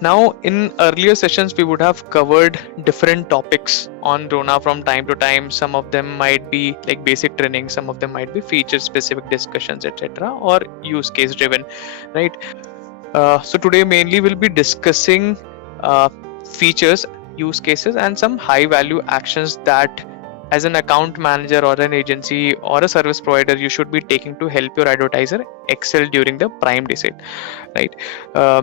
Now, in earlier sessions, we would have covered different topics on Drona from time to time. Some of them might be like basic training, some of them might be feature specific discussions, etc., or use case driven, right? So today mainly we'll be discussing uh, features, use cases, and some high value actions that as an account manager or an agency or a service provider you should be taking to help your advertiser excel during the prime day sale, right? Uh,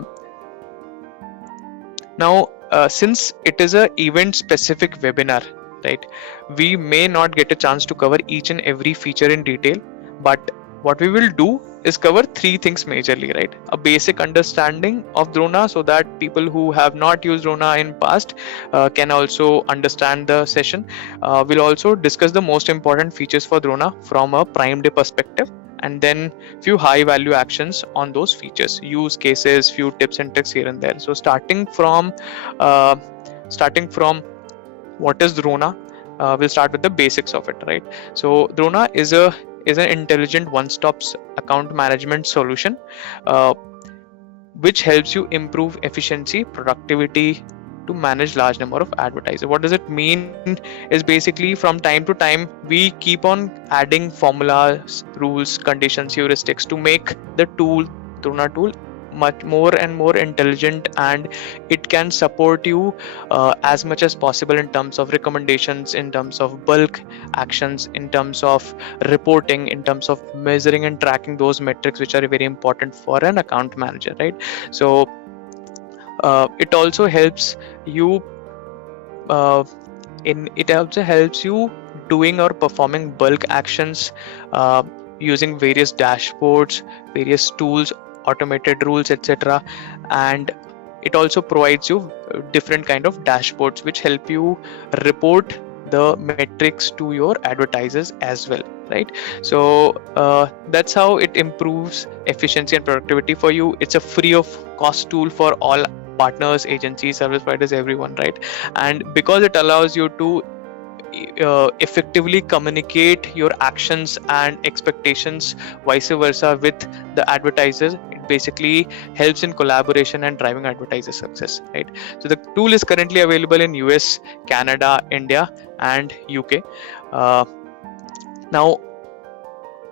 Now, since it is a event specific webinar, right, we may not get a chance to cover each and every feature in detail, but what we will do is cover three things majorly, right? A basic understanding of Drona so that people who have not used Drona in past can also understand the session. We'll also discuss the most important features for Drona from a prime day perspective, and then few high value actions on those features, use cases, few tips and tricks here and there. So uh, starting from what is Drona, we'll start with the basics of it, right? So Drona is an intelligent one-stop account management solution, uh, which helps you improve efficiency, productivity, to manage large number of advertisers. What does it mean is basically from time to time we keep on adding formulas, rules, conditions, heuristics to make the tool, Drona tool, much more and more intelligent, and it can support you as much as possible in terms of recommendations, in terms of bulk actions, in terms of reporting, in terms of measuring and tracking those metrics which are very important for an account manager, right? So it also helps you uh, it also helps you doing or performing bulk actions uh, using various dashboards, various tools, automated rules, etc. And it also provides you different kind of dashboards which help you report the metrics to your advertisers as well, right? So that's how it improves efficiency and productivity for you. It's a free of cost tool for all partners, agencies, service providers, everyone, right? And because it allows you to effectively communicate your actions and expectations vice versa with the advertisers, it basically helps in collaboration and driving advertiser success, right? So the tool is currently available in US, Canada, India, and UK. uh, Now,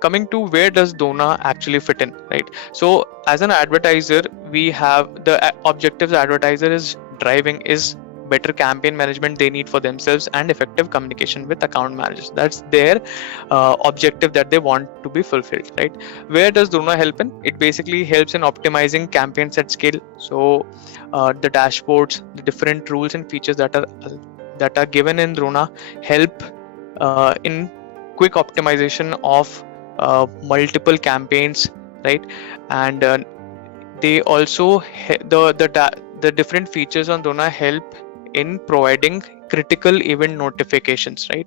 coming to where does Drona actually fit in, right? So as an advertiser, we have the objectives advertiser is driving is better campaign management they need for themselves and effective communication with account managers. That's their objective that they want to be fulfilled, right? Where does Drona help in? It basically helps in optimizing campaigns at scale. So the dashboards, the different rules and features that are given in Drona help in quick optimization of multiple campaigns, right? And they also the different features on Drona help in providing critical event notifications, right?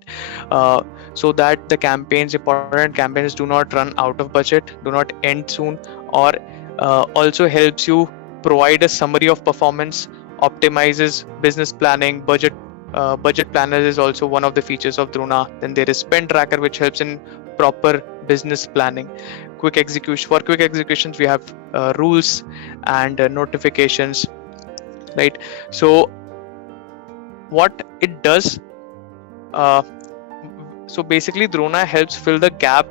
So that the important campaigns do not run out of budget, do not end soon, or also helps you provide a summary of performance, optimizes business planning, budget planner is also one of the features of Drona. Then there is spend tracker, which helps in proper business planning. Quick executions, we have rules and notifications, right? So what it does, uh, so basically Drona helps fill the gap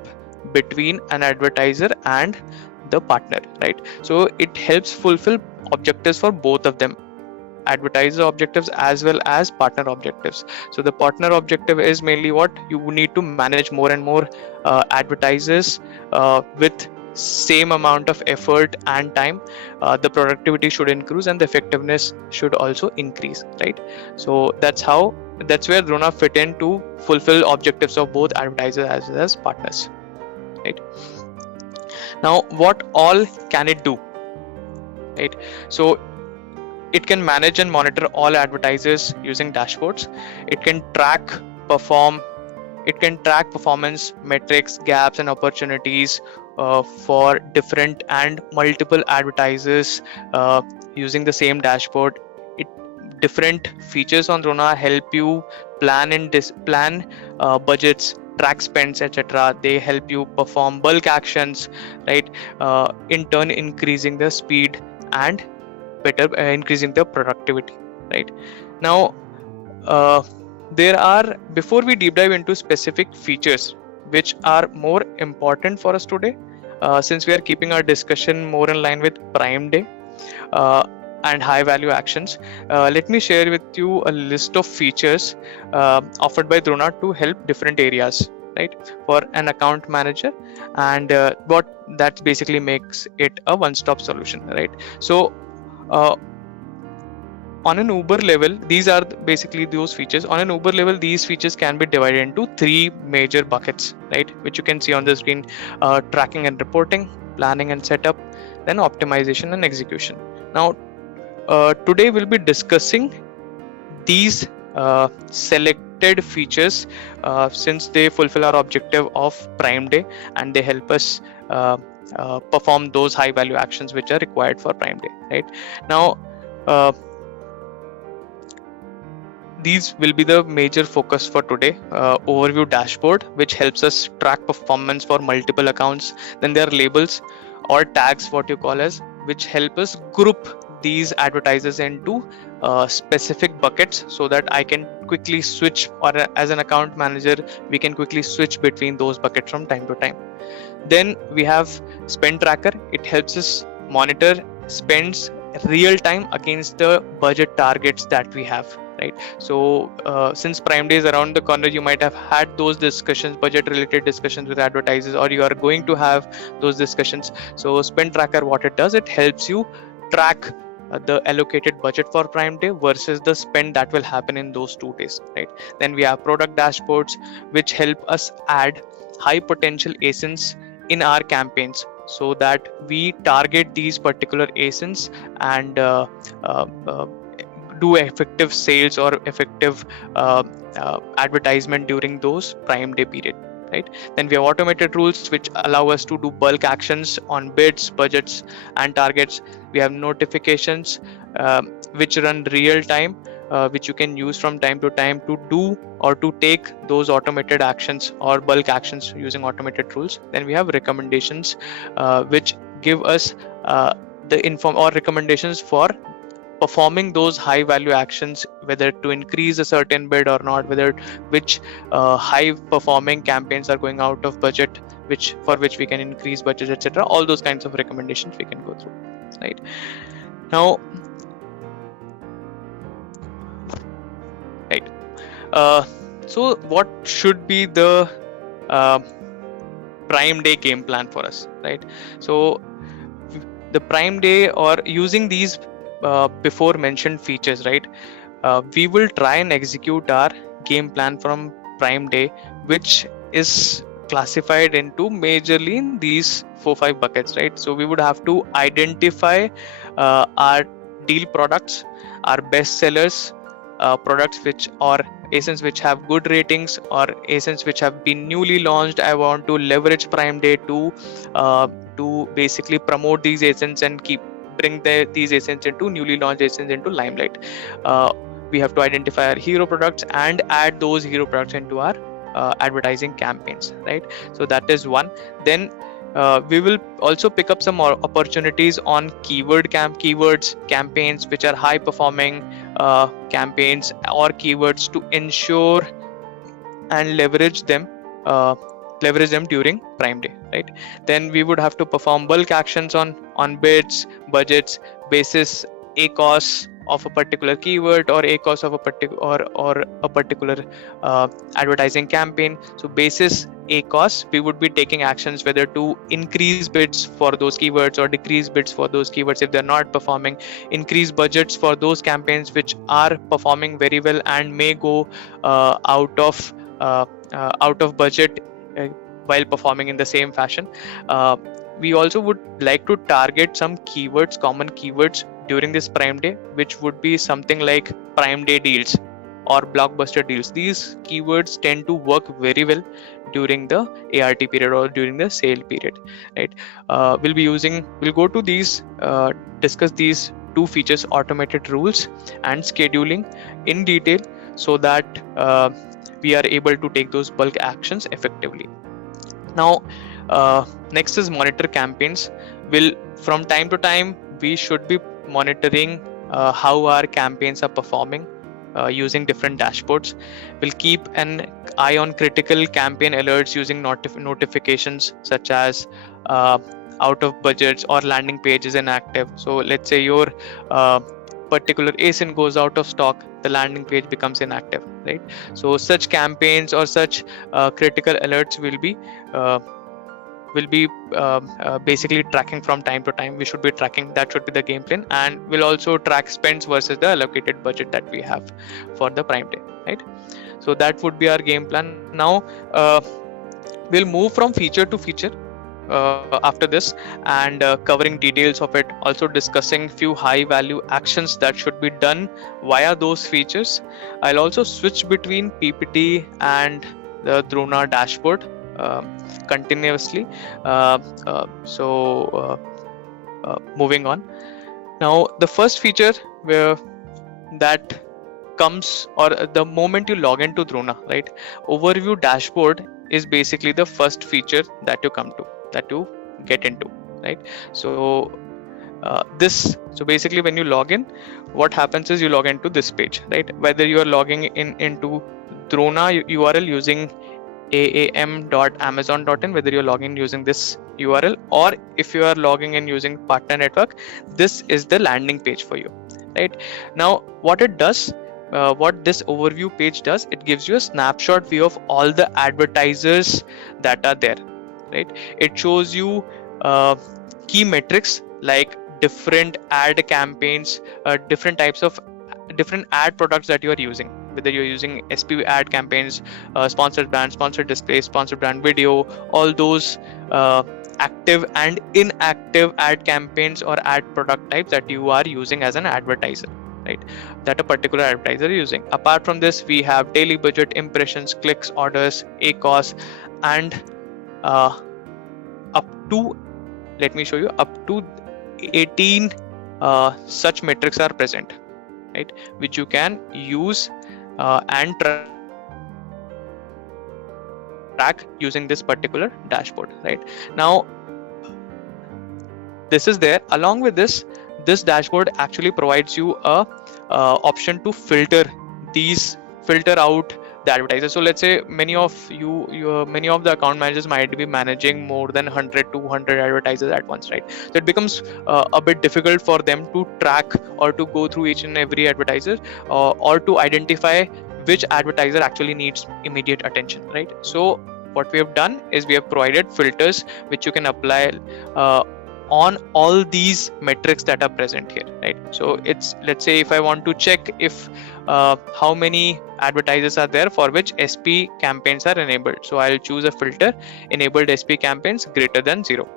between an advertiser and the partner, right? So it helps fulfill objectives for both of them, advertiser objectives as well as partner objectives. So the partner objective is mainly what you need to manage more and more advertisers with same amount of effort and time. The productivity should increase and the effectiveness should also increase, right? So that's where Drona fit in to fulfill objectives of both advertisers as well as partners, right? Now, what all can it do, right? So it can manage and monitor all advertisers using dashboards. It can track performance metrics, gaps and opportunities for different and multiple advertisers using the same dashboard. Different features on Drona help you plan budgets, track spends, etc. They help you perform bulk actions, right? In turn increasing the speed and better, increasing the productivity, right? Now, uh, there are, before we deep dive into specific features which are more important for us today, since we are keeping our discussion more in line with Prime Day, uh, and high value actions, let me share with you a list of features offered by Drona to help different areas, right, for an account manager, and what that basically makes it a one-stop solution, right? So uh, on an Uber level, these are basically those features. On an Uber level, these features can be divided into three major buckets, right, which you can see on the screen: tracking and reporting, planning and setup, then optimization and execution. Now, today we'll be discussing these selected features, since they fulfill our objective of Prime Day, and they help us perform those high value actions which are required for Prime Day, right? Now, uh, these will be the major focus for today. Overview dashboard, which helps us track performance for multiple accounts. Then there are labels or tags, what you call as, which help us group these advertisers into specific buckets, so that I can quickly switch, or as an account manager, we can quickly switch between those buckets from time to time. Then we have spend tracker. It helps us monitor spends real time against the budget targets that we have, right? So since Prime Day is around the corner, you might have had those discussions, budget related discussions with advertisers, or you are going to have those discussions. So spend tracker, what it does, it helps you track the allocated budget for Prime Day versus the spend that will happen in those 2 days, right? Then we have product dashboards, which help us add high potential asins in our campaigns, so that we target these particular asins and uh, uh, do effective sales or effective advertisement during those Prime Day period, right? Then we have automated rules, which allow us to do bulk actions on bids, budgets, and targets. We have notifications, which run real time, which you can use from time to time to do or to take those automated actions or bulk actions using automated rules. Then we have recommendations, which give us the inform or recommendations for performing those high value actions, whether to increase a certain bid or not, whether which high performing campaigns are going out of budget, which for which we can increase budget, etc. All those kinds of recommendations we can go through, right? Now, right, so what should be the uh, Prime Day game plan for us, right? So the Prime Day, or using these before mentioned features, right, we will try and execute our game plan from Prime Day, which is classified into majorly in these 4-5 buckets, right? So we would have to identify our deal products, our best sellers, products which, or asins which have good ratings, or asins which have been newly launched. I want to leverage Prime Day to basically promote these asins and bring these asins into newly launched asins into limelight. We have to identify our hero products and add those hero products into our advertising campaigns, right? So that is one. Then we will also pick up some more opportunities on keywords campaigns, which are high performing campaigns or keywords, to ensure and leverage them during Prime Day, right? Then we would have to perform bulk actions on bids, budgets, basis ACOS of a particular keyword, or ACOS of a particular, or a particular advertising campaign. So basis ACOS, we would be taking actions whether to increase bids for those keywords or decrease bids for those keywords if they're not performing, increase budgets for those campaigns which are performing very well and may go out of budget while performing in the same fashion. We also would like to target some keywords, common keywords during this Prime Day, which would be something like Prime Day deals or blockbuster deals. These keywords tend to work very well during the ART period or during the sale period, right? We'll go to these, discuss these two features, automated rules and scheduling, in detail, so that we are able to take those bulk actions effectively. Now, next is monitor campaigns. Will, from time to time, we should be monitoring how our campaigns are performing using different dashboards. We'll keep an eye on critical campaign alerts using notifications such as uh, out of budgets or landing pages inactive. So let's say your uh, particular ASIN goes out of stock, the landing page becomes inactive, right? So such campaigns or such critical alerts uh, will be basically tracking from time to time. We should be tracking, that should be the game plan, and we'll also track spends versus the allocated budget that we have for the prime day, right? So that would be our game plan. Now we'll move from feature to feature after this, and covering details of it, also discussing few high value actions that should be done via those features. I'll also switch between PPT and the Drona dashboard uh, continuously. uh, Moving on. Now the first feature where that comes, or the moment you log into Drona, right? Overview dashboard is basically the first feature that you come to, that you get into, right? So so basically when you log in, what happens is you log into this page, right? Whether you are logging into Drona URL using aam.amazon.in, whether you're logging using this URL, or if you are logging in using partner network, this is the landing page for you, right? Now what it does, what this overview page does, it gives you a snapshot view of all the advertisers that are there, right? It shows you key metrics like different ad campaigns, different types of different ad products that you are using, whether you're using SP ad campaigns, sponsored brand, sponsored display, sponsored brand video, all those active and inactive ad campaigns or ad product types that you are using as an advertiser, right? That a particular advertiser is using. Apart from this, we have daily budget, impressions, clicks, orders, ACOS, and up to, let me show you, up to 18 such metrics are present, right? Which you can use and track using this particular dashboard, right? Now this is there. Along with this dashboard actually provides you a option to filter out the advertisers. So let's say many of many of the account managers might be managing more than 100 200 advertisers at once, right? So it becomes a bit difficult for them to track or to go through each and every advertiser, or to identify which advertiser actually needs immediate attention, right? So what we have done is we have provided filters which you can apply on all these metrics that are present here, right? So it's, let's say if I want to check if how many advertisers are there for which SP campaigns are enabled, so I'll choose a filter, enabled SP campaigns greater than 0,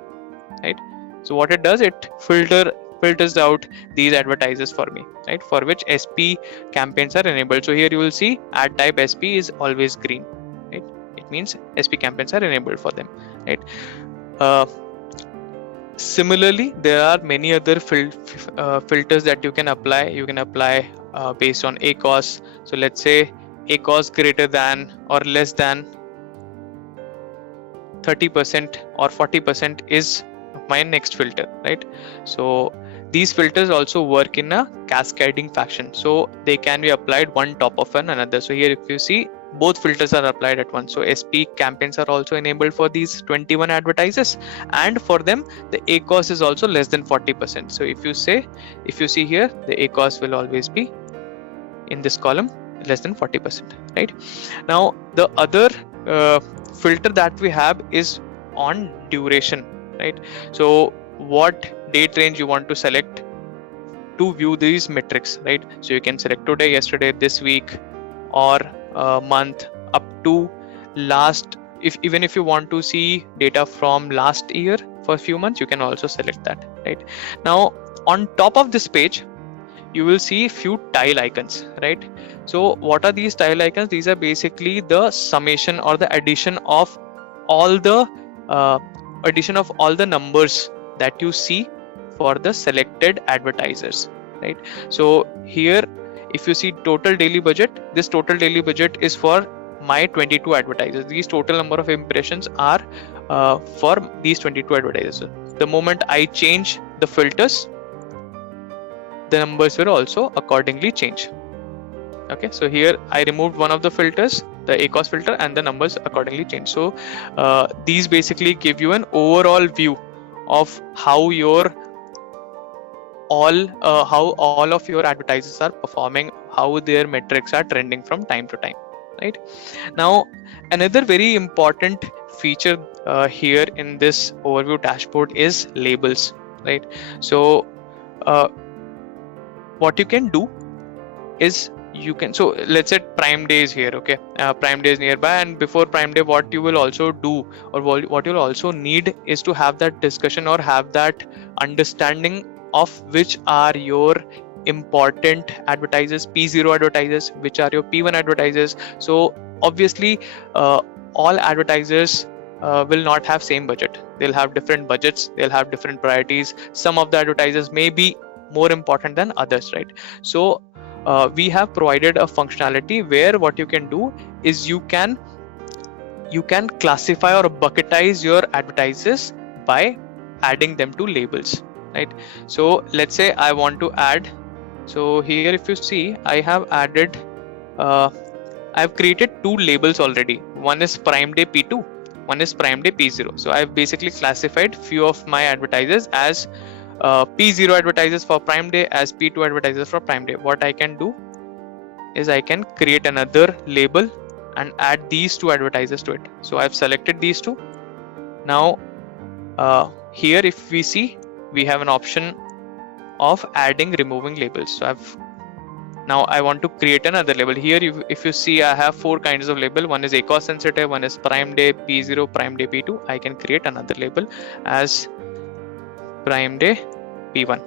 right? So what it does, it filters out these advertisers for me, right, for which SP campaigns are enabled. So here you will see ad type SP is always green, right? It means SP campaigns are enabled for them, right? Similarly, there are many other filters that you can apply. You can apply based on ACOS. So let's say ACOS greater than or less than 30% or 40% is my next filter, right? So these filters also work in a cascading fashion, so they can be applied one top of another. So here if you see, both filters are applied at once. So SP campaigns are also enabled for these 21 advertisers, and for them the ACOS is also less than 40%. So if you see here, the ACOS will always be in this column less than 40%, right? Now the other filter that we have is on duration, right? So what date range you want to select to view these metrics, right? So you can select today, yesterday, this week, or month, up to last. Even if you want to see data from last year for a few months, you can also select that, right? Now on top of this page you will see few tile icons, right? So what are these tile icons? These are basically the summation or the addition of all the numbers that you see for the selected advertisers, right? So here if you see total daily budget, this total daily budget is for my 22 advertisers. These total number of impressions are for these 22 advertisers. So the moment I change the filters, the numbers will also accordingly change. Okay, so here I removed one of the filters, the ACOS filter, and the numbers accordingly change. So these basically give you an overall view of how all of your advertisers are performing, how their metrics are trending from time to time, right? Now, another very important feature here in this overview dashboard is labels, right? So uh, what you can do is, you can, so let's say Prime Day is here. Okay, Prime Day is nearby, and before Prime Day, what you will also do, or what you'll also need, is to have that discussion or have that understanding of which are your important advertisers, P0 advertisers, which are your P1 advertisers. So obviously all advertisers will not have same budget. They'll have different budgets, they'll have different priorities. Some of the advertisers may be more important than others, right? So we have provided a functionality where what you can do is you can classify or bucketize your advertisers by adding them to labels, right? So let's say I want to add, so here if you see, I have added I've created two labels already. One is Prime Day P2, one is Prime Day P0. So I've basically classified few of my advertisers as P0 advertisers for Prime Day, as P2 advertisers for Prime Day. What I can do is I can create another label and add these two advertisers to it. So I've selected these two. Now here if we see, we have an option of adding, removing labels. So now I want to create another label. Here if you see, I have four kinds of label. One is ACOS sensitive, one is Prime Day P0, Prime Day P2. I can create another label as Prime Day P1,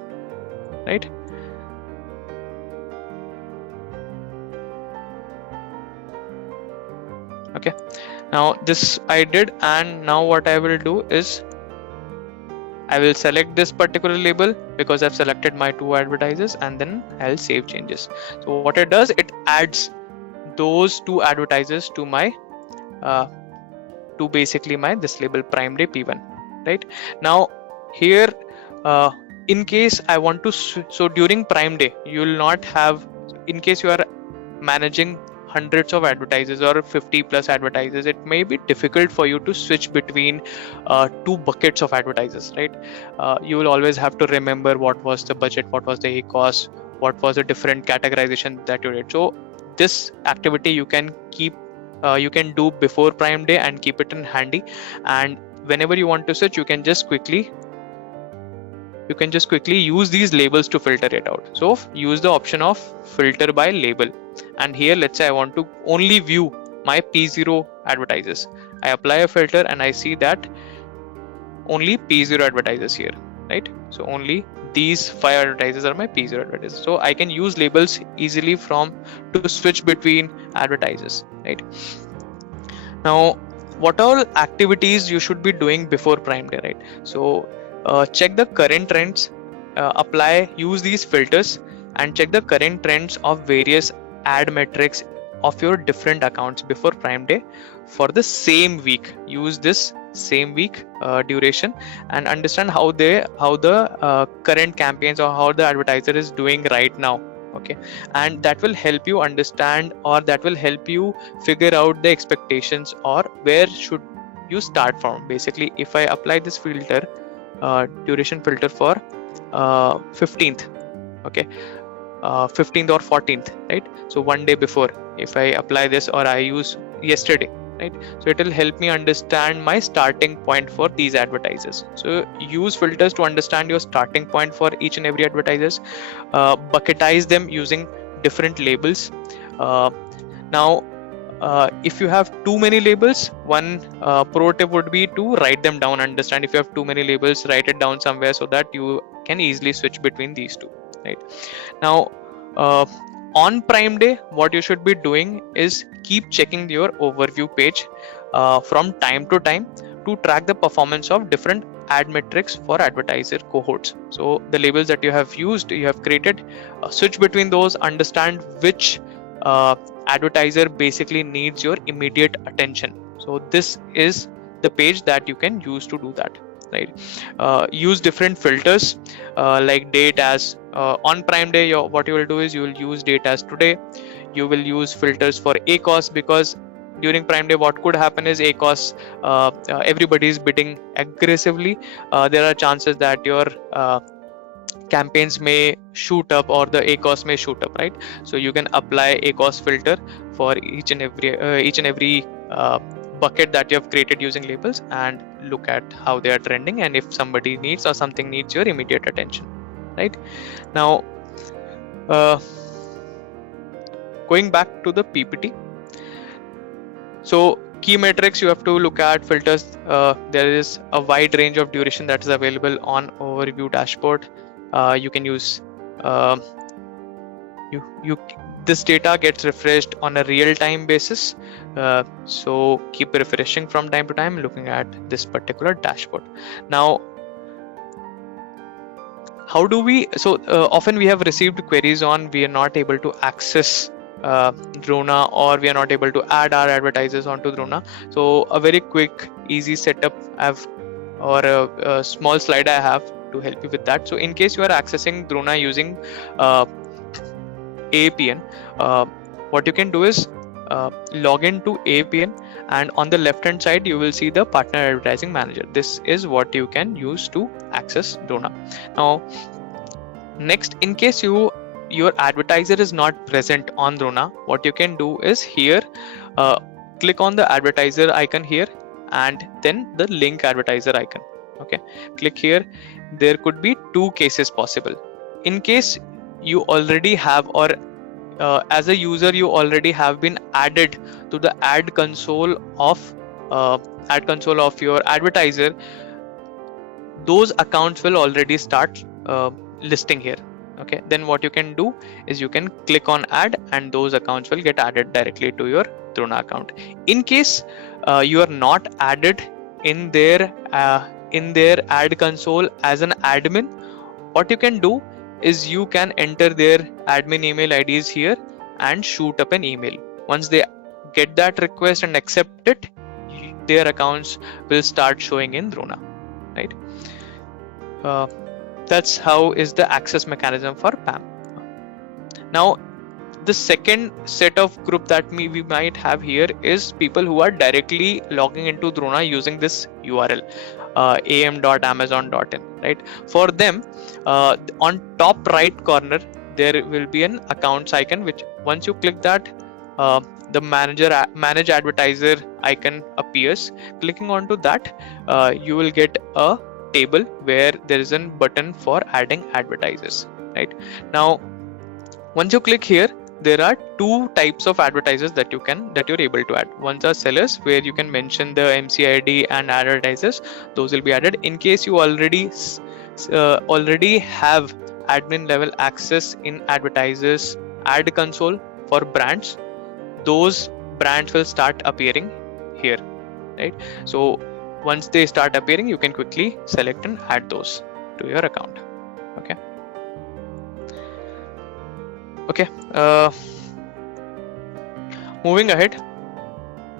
right? Okay, now this I did, and now what I will do is I will select this particular label because I've selected my two advertisers, and then I'll save changes. So what it does, it adds those two advertisers to my to basically my this label Prime Day P1, right? Now here in case I want to so during Prime Day, you will not have, in case you are managing hundreds of advertisers or 50 plus advertisers, it may be difficult for you to switch between two buckets of advertisers, right? You will always have to remember what was the budget, what was the ACOS, what was the different categorization that you did. So this activity you can keep you can do before Prime Day and keep it in handy, and whenever you want to switch, you can just quickly use these labels to filter it out. So use the option of filter by label, and here let's say I want to only view my P0 advertisers. I apply a filter and I see that only P0 advertisers here, right? So only these 5 advertisers are my P0 advertisers. So I can use labels easily to switch between advertisers, right? Now what all activities you should be doing before Prime Day, right? So check the current trends, use these filters and check the current trends of various ad metrics of your different accounts before Prime Day for the same week. Use this same week duration and understand how the current campaigns or how the advertiser is doing right now. Okay, and that will help you understand, or that will help you figure out the expectations, or where should you start from. Basically, if I apply this filter, duration filter for 15th, okay, 15th or 14th, right? So one day before, if I apply this, or I use yesterday, right? So it will help me understand my starting point for these advertisers. So use filters to understand your starting point for each and every advertisers. Bucketize them using different labels. Now if you have too many labels, one pro tip would be to write them down. Understand if you have too many labels, write it down somewhere so that you can easily switch between these two, right? Now on Prime Day, what you should be doing is keep checking your overview page from time to time to track the performance of different ad metrics for advertiser cohorts. So the labels that you have used, you have created, switch between those, understand which advertiser basically needs your immediate attention. So this is the page that you can use to do that, right? Use different filters like date as on Prime Day, what you will do is you will use date as today. You will use filters for ACOS, because during Prime Day what could happen is ACOS, everybody is bidding aggressively. There are chances that your campaigns may shoot up, or the ACOS may shoot up, right? So you can apply ACOS filter for each and every bucket that you have created using labels, and look at how they are trending, and if somebody needs or something needs your immediate attention, right? Now, uh, going back to the PPT, so key metrics you have to look at, filters. There is a wide range of duration that is available on overview dashboard. You can use you this data gets refreshed on a real-time basis, so keep refreshing from time to time looking at this particular dashboard. Now, how do we, so often we have received queries on we are not able to access Drona, or we are not able to add our advertisers onto Drona. So a very quick easy setup or a small slide I have to help you with that. So in case you are accessing Drona using AAPN, what you can do is log into AAPN, and on the left hand side you will see the partner advertising manager. This is what you can use to access Drona. Now, next, in case your advertiser is not present on Drona, what you can do is here click on the advertiser icon here, and then the link advertiser icon. Okay, click here. There could be two cases possible. In case you already have, or as a user you already have been added to the ad console of your advertiser, those accounts will already start listing here. Okay, then what you can do is you can click on add, and those accounts will get added directly to your Drona account. In case you are not added in their ad console as an admin, what you can do is you can enter their admin email IDs here and shoot up an email. Once they get that request and accept it, their accounts will start showing in Drona, right? That's how is the access mechanism for PAM. Now, the second set of group that we might have here is people who are directly logging into Drona using this URL, am.amazon.in, right? For them, on top right corner there will be an accounts icon, which once you click that, the manage advertiser icon appears. Clicking onto that, you will get a table where there is a button for adding advertisers, right? Now, once you click here, there are two types of advertisers that you're able to add. Ones are sellers, where you can mention the MCID and advertisers. Those will be added. In case you already have admin level access in advertisers ad console for brands, those brands will start appearing here, right? So once they start appearing, you can quickly select and add those to your account. Okay, moving ahead,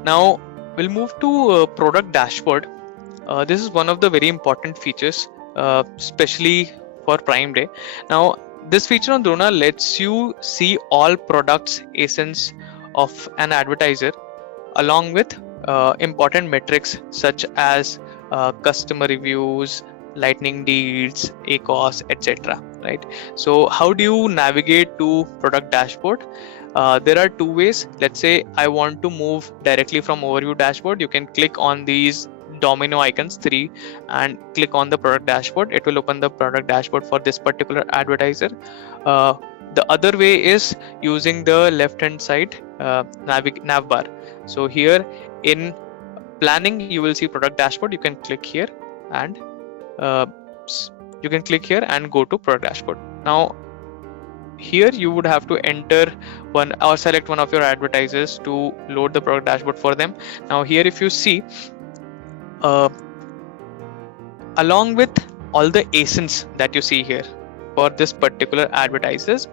now we'll move to product dashboard. This is one of the very important features, especially for Prime Day. Now, this feature on Drona lets you see all products ASINs of an advertiser, along with important metrics such as customer reviews, lightning deals, ACOS, etc. Right? So how do you navigate to product dashboard? There are two ways. Let's say I want to move directly from overview dashboard. You can click on these domino icons, 3, and click on the product dashboard. It will open the product dashboard for this particular advertiser. The other way is using the left hand side nav bar. So here in planning, you will see product dashboard. You can click here and go to product dashboard. Now, here you would have to enter one or select one of your advertisers to load the product dashboard for them. Now here, if you see, along with all the ASINs that you see here for this particular advertisers,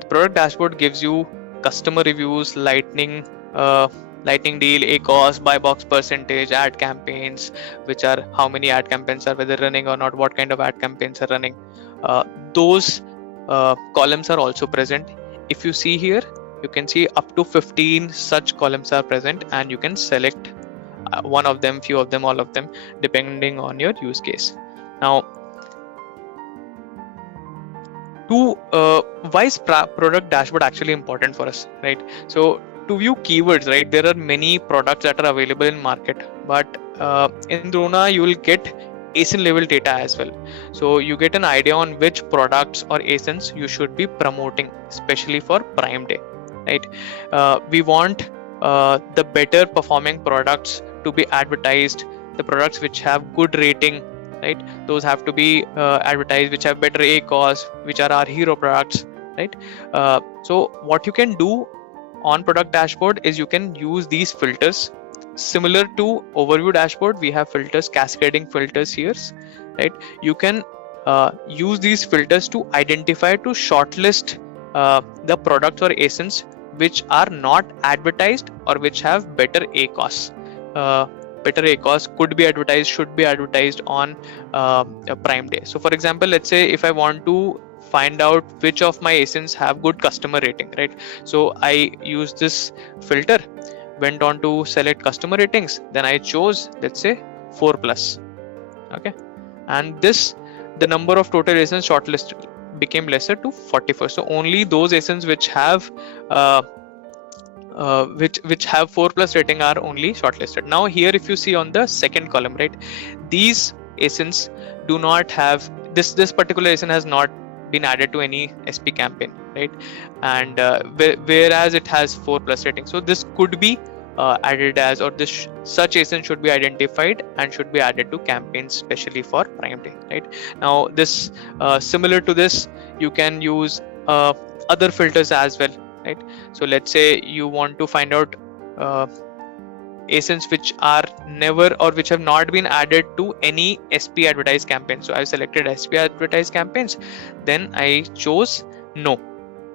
the product dashboard gives you customer reviews, lightning deal, ACOS, buy box percentage, ad campaigns, which are how many ad campaigns are whether running or not, what kind of ad campaigns are running. Those columns are also present. If you see here, you can see up to 15 such columns are present, and you can select one of them, few of them, all of them, depending on your use case. Now, to why is product dashboard actually important for us, right? So to view keywords, right, there are many products that are available in market, but in Drona you will get ASIN level data as well. So you get an idea on which products or ASINs you should be promoting, especially for Prime Day, right? We want the better performing products to be advertised, the products which have good rating, right? Those have to be advertised, which have better ACOS, which are our hero products, right? So what you can do on product dashboard is you can use these filters similar to overview dashboard. We have filters, cascading filters here, right? You can use these filters to identify, to shortlist the products or ASINs which are not advertised or which have better ACOS. Better ACOS could be advertised, should be advertised on a Prime Day. So for example, let's say if I want to find out which of my ASINs have good customer rating, right? So I use this filter, went on to select customer ratings, then I chose, let's say, 4+. Okay, and this, the number of total ASINs shortlisted became lesser to 44. So only those ASINs which have which have 4+ rating are only shortlisted. Now here, if you see on the second column, right, these ASINs do not have this particular ASIN has not been added to any SP campaign, right? And whereas it has 4+ rating, so this could be added as, or this such ASIN should be identified and should be added to campaigns, especially for Prime Day, right? Now this similar to this, you can use other filters as well, right? So let's say you want to find out ASINs which are never or which have not been added to any SP advertised campaign. So I've selected SP advertised campaigns, then I chose no,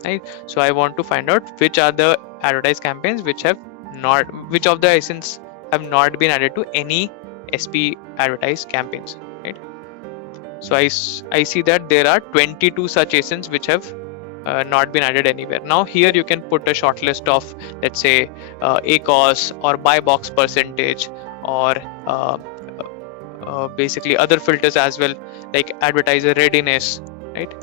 right? So I want to find out which are the advertised campaigns which have not, which of the ASINs have not been added to any SP advertised campaigns, right? So I see that there are 22 such ASINs which have not been added anywhere. Now here you can put a short list of, let's say, ACOS or buy box percentage, or basically other filters as well, like advertiser readiness, right?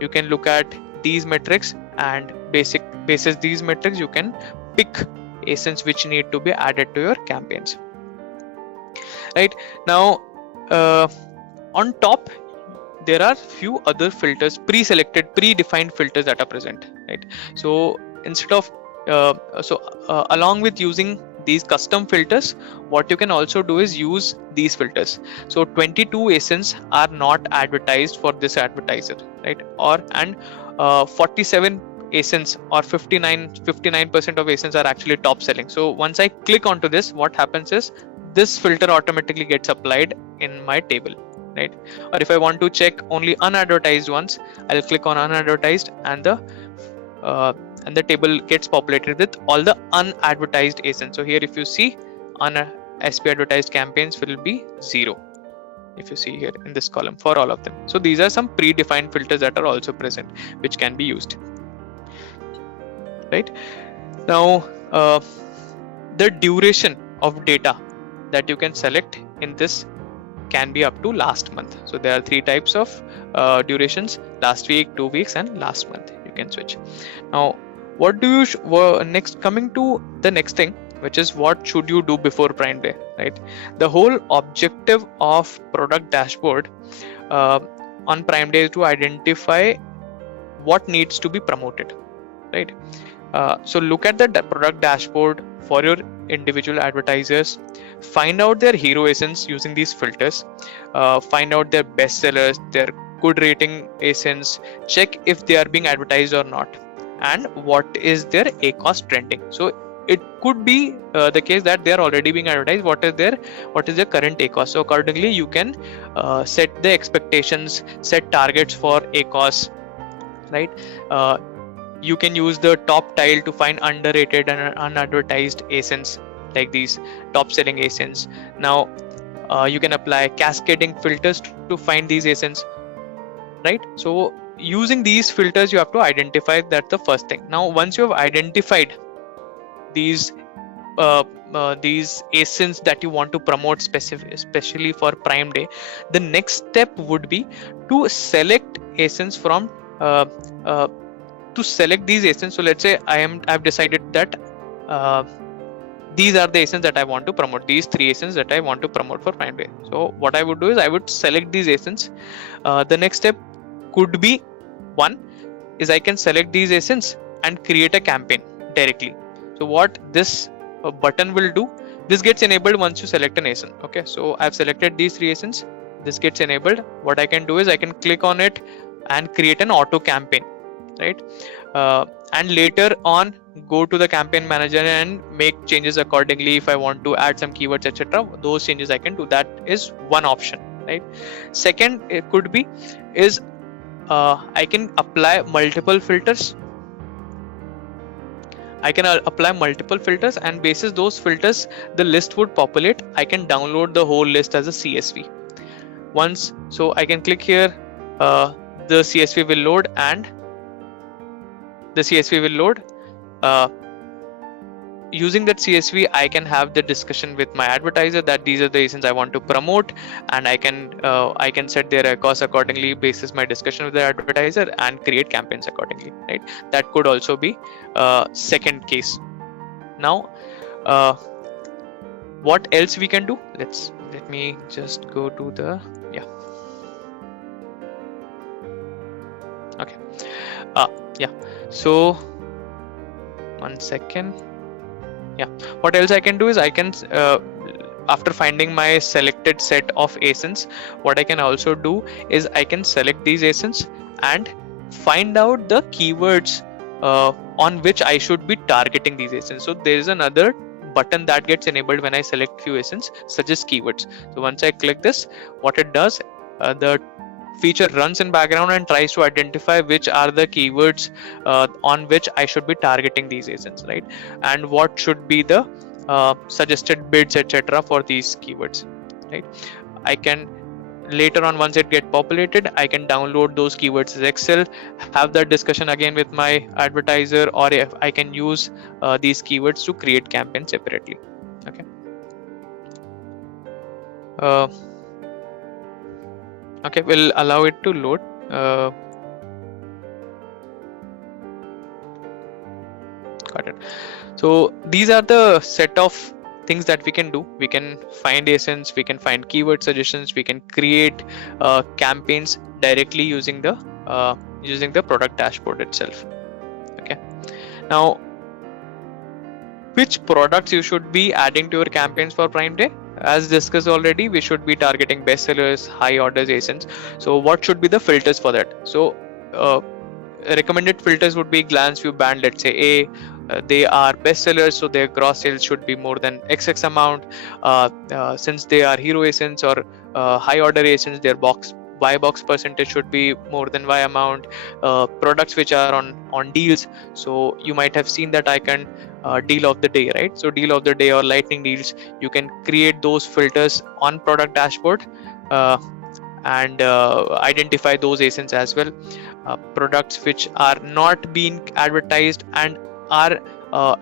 You can look at these metrics, and basis these metrics you can pick ASINs which need to be added to your campaigns, right? Now on top, there are few other filters, pre-selected, predefined filters that are present, right? So instead of along with using these custom filters, what you can also do is use these filters. So 22 ASINs are not advertised for this advertiser, right? Or and 47 ASINs, or 59% of ASINs are actually top selling. So once I click onto this, what happens is this filter automatically gets applied in my table, right? Or if I want to check only unadvertised ones, I'll click on unadvertised, and the table gets populated with all the unadvertised ASINs. So here, if you see, SP advertised campaigns will be 0. If you see here in this column for all of them. So these are some predefined filters that are also present, which can be used, right? Now the duration of data that you can select in this can be up to last month. So there are 3 types of durations: last week, 2 weeks, and last month. You can switch. Now what do you next, coming to the next thing, which is what should you do before Prime Day, right? The whole objective of product dashboard on Prime Day is to identify what needs to be promoted, right? So look at the product dashboard for your individual advertisers, find out their hero ASINs using these filters, find out their best sellers, their good rating ASINs, check if they are being advertised or not, and what is their ACOS trending. So it could be the case that they are already being advertised. What is their current ACOS? So accordingly you can set the expectations, set targets for ACOS, right? You can use the top tile to find underrated and unadvertised ASINs, like these top selling ASINs. Now you can apply cascading filters to find these ASINs, right? So using these filters, you have to identify that the first thing. Now once you have identified these these asins that you want to promote especially for Prime Day, the next step would be to select asins from uh, uh, to select these asins. So let's say I've decided that uh, these are the asins that I want to promote, these three asins that I want to promote for Prime Day. So what I would do is I would select these asins. The next step could be, one is I can select these asins and create a campaign directly. So what this button will do, this gets enabled once you select an asin. Okay, so I've selected these three asins, this gets enabled. What I can do is I can click on it and create an auto campaign, right? And later on go to the campaign manager and make changes accordingly. If I want to add some keywords, etc., those changes I can do. That is one option, right? Second, it could be is I can apply multiple filters. I can apply multiple filters, and basis those filters, the list would populate. I can download the whole list as a CSV. Once, so I can click here, the CSV will load, and the CSV will load. Using that CSV, I can have the discussion with my advertiser that these are the asins I want to promote, and I can set their costs accordingly basis my discussion with the advertiser and create campaigns accordingly, right? That could also be second case. Now what else we can do? Let me just go to the okay. Yeah, so one second. Yeah, what else I can do is I can after finding my selected set of asins, what I can also do is I can select these asins and find out the keywords on which I should be targeting these asins. So there is another button that gets enabled when I select few asins, suggest keywords. So once I click this, what it does, the feature runs in background and tries to identify which are the keywords on which I should be targeting these asins, right? And what should be the suggested bids, etc., for these keywords, right? I can later on, once it get populated, I can download those keywords as Excel, have that discussion again with my advertiser, or if I can use these keywords to create campaigns separately. Okay. Okay, we'll allow it to load. Got it. So these are the set of things that we can do. We can find asins, we can find keyword suggestions, we can create campaigns directly using the product dashboard itself. Okay. Now, which products you should be adding to your campaigns for Prime Day? As discussed already, we should be targeting bestsellers, high orders, asins. So what should be the filters for that? So recommended filters would be glance view band. Let's say they are bestsellers, so their gross sales should be more than XX amount. Since they are hero asins or high order asins, their buy box percentage should be more than Y amount. Products which are on deals, so you might have seen that icon, deal of the day, right? So deal of the day or lightning deals, you can create those filters on product dashboard and identify those asins as well. Products which are not being advertised and are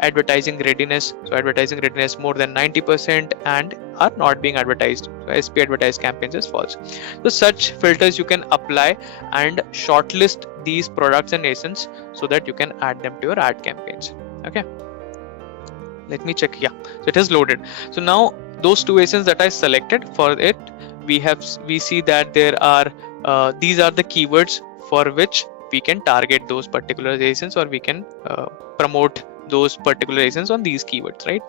advertising readiness, so advertising readiness more than 90% and are not being advertised, so SP advertised campaigns is false. So such filters you can apply and shortlist these products and asins so that you can add them to your ad campaigns. Okay, let me check. Yeah, so it is loaded. So now those two asins that I selected, for it we see that there are these are the keywords for which we can target those particular asins, or we can promote those particular asins on these keywords, right?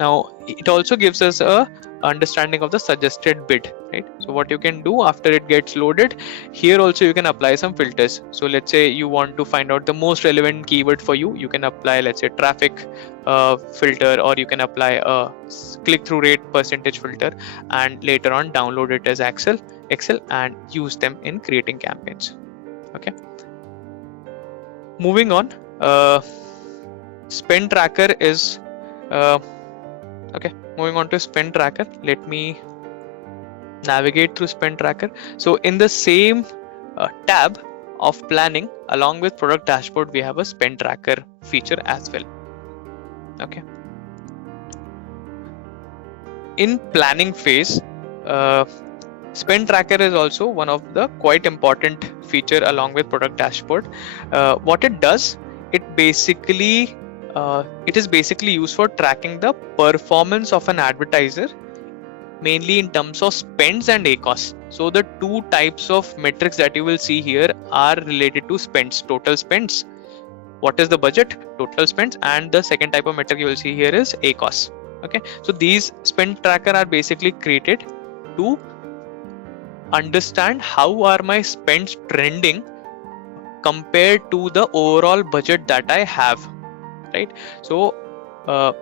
Now it also gives us a understanding of the suggested bid, right? So what you can do after it gets loaded, here also you can apply some filters. So let's say you want to find out the most relevant keyword for you, you can apply, let's say, traffic filter, or you can apply a click-through rate percentage filter, and later on download it as Excel and use them in creating campaigns. Okay, moving on. Spend tracker is okay, moving on to spend tracker. Let me navigate through spend tracker. So in the same tab of planning, along with product dashboard, we have a spend tracker feature as well. Okay. In planning phase, uh, spend tracker is also one of the quite important feature along with product dashboard. What it does, it is basically used for tracking the performance of an advertiser, mainly in terms of spends and ACOS. So the two types of metrics that you will see here are related to spends, total spends. What is the budget, total spends, and the second type of metric you will see here is ACOS. Okay, so these spend tracker are basically created to understand how are my spends trending compared to the overall budget that I have, right? So uh,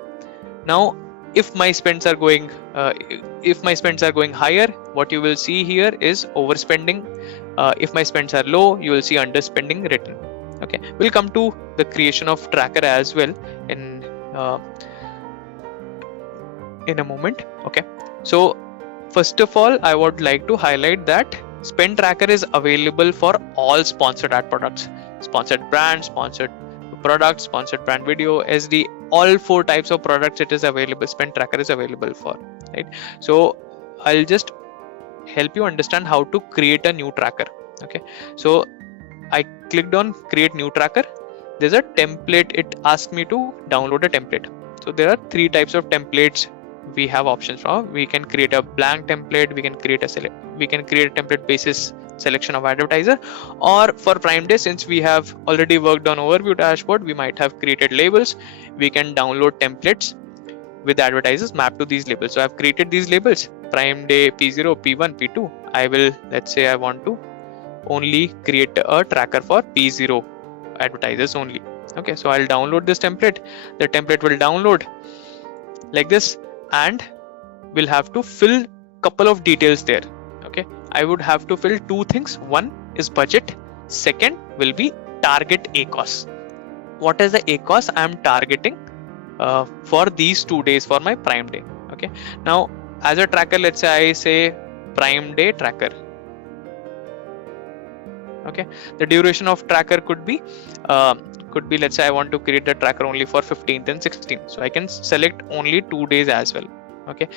now if my spends are going higher, what you will see here is overspending. If my spends are low, you will see underspending written. Okay, we'll come to the creation of tracker as well uh, in a moment. Okay, so first of all, I would like to highlight that spend tracker is available for all sponsored ad products, sponsored brand, sponsored product, sponsored brand video, SD, all four types of products it is available. Spend tracker is available for, right? So I'll just help you understand how to create a new tracker. Okay, so I clicked on create new tracker. There's a template. It asked me to download a template. So there are three types of templates we have options from. We can create a blank template. We can create a template basis selection of advertiser, or for Prime Day, since we have already worked on overview dashboard, we might have created labels. We can download templates with advertisers mapped to these labels. So I've created these labels: Prime Day P0, P1, P2. I will, let's say I want to only create a tracker for P0 advertisers only. Okay, so I'll download this template. The template will download like this, and we'll have to fill couple of details there. Okay, I would have to fill two things. One is budget, second will be target ACOS. What is the ACOS I am targeting for these 2 days for my Prime Day? Okay, now as a tracker, let's say I say Prime Day tracker. Okay, the duration of tracker could be let's say I want to create a tracker only for 15th and 16th, so I can select only 2 days as well. Okay,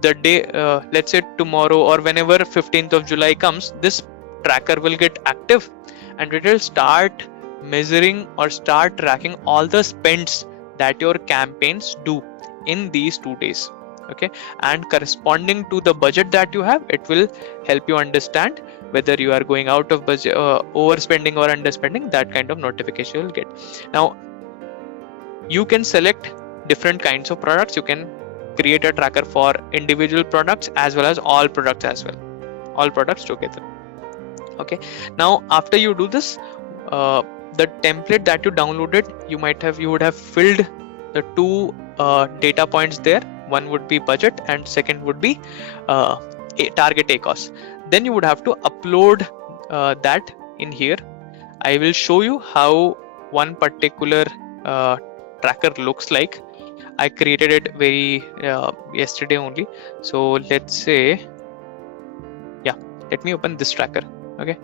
the day, let's say tomorrow or whenever 15th of July comes, this tracker will get active and it will start measuring or start tracking all the spends that your campaigns do in these 2 days. Okay, and corresponding to the budget that you have, it will help you understand whether you are going out of budget, overspending or underspending. That kind of notification you'll get. Now you can select different kinds of products. You can create a tracker for individual products as well as all products as well, all products together. Okay, now after you do this, the template that you downloaded, you would have filled the two data points there. One would be budget and second would be target ACOS. Then you would have to upload that in here. I will show you how one particular tracker looks like. I created it very yesterday only. So let's say, yeah, let me open this tracker. Okay,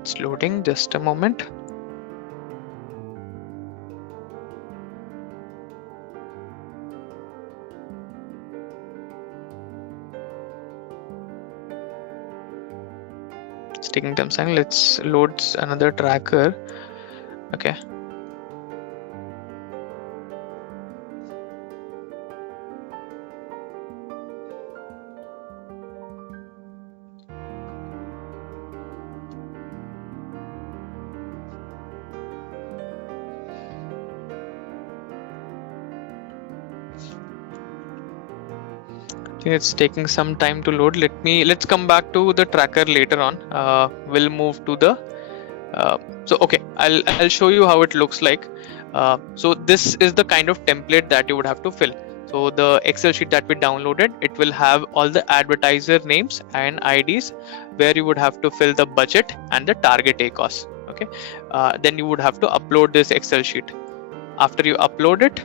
it's loading, just a moment. It's taking time. Let's load another tracker. Okay, it's taking some time to load. Let's come back to the tracker later on. We'll move to the so okay, I'll show you how it looks like. So this is the kind of template that you would have to fill. So the Excel sheet that we downloaded, it will have all the advertiser names and IDs, where you would have to fill the budget and the target ACOS. Okay, then you would have to upload this Excel sheet. After you upload it,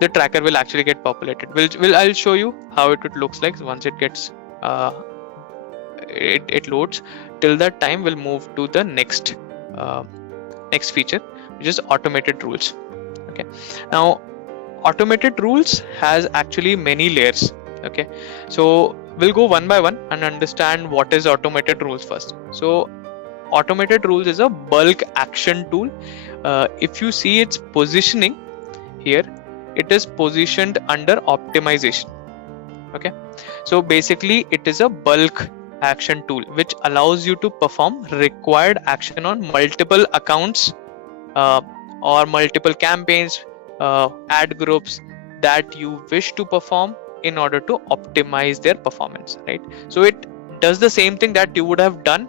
the tracker will actually get populated. I'll show you how it looks like once it gets it loads. Till that time we'll move to the uh, next feature, which is automated rules. Okay, now automated rules has actually many layers. Okay, so we'll go one by one and understand what is automated rules first. So automated rules is a bulk action tool. If you see its positioning here, it is positioned under optimization. Okay, so basically it is a bulk action tool which allows you to perform required action on multiple accounts, uh, or multiple campaigns, ad groups that you wish to perform in order to optimize their performance, right? So it does the same thing that you would have done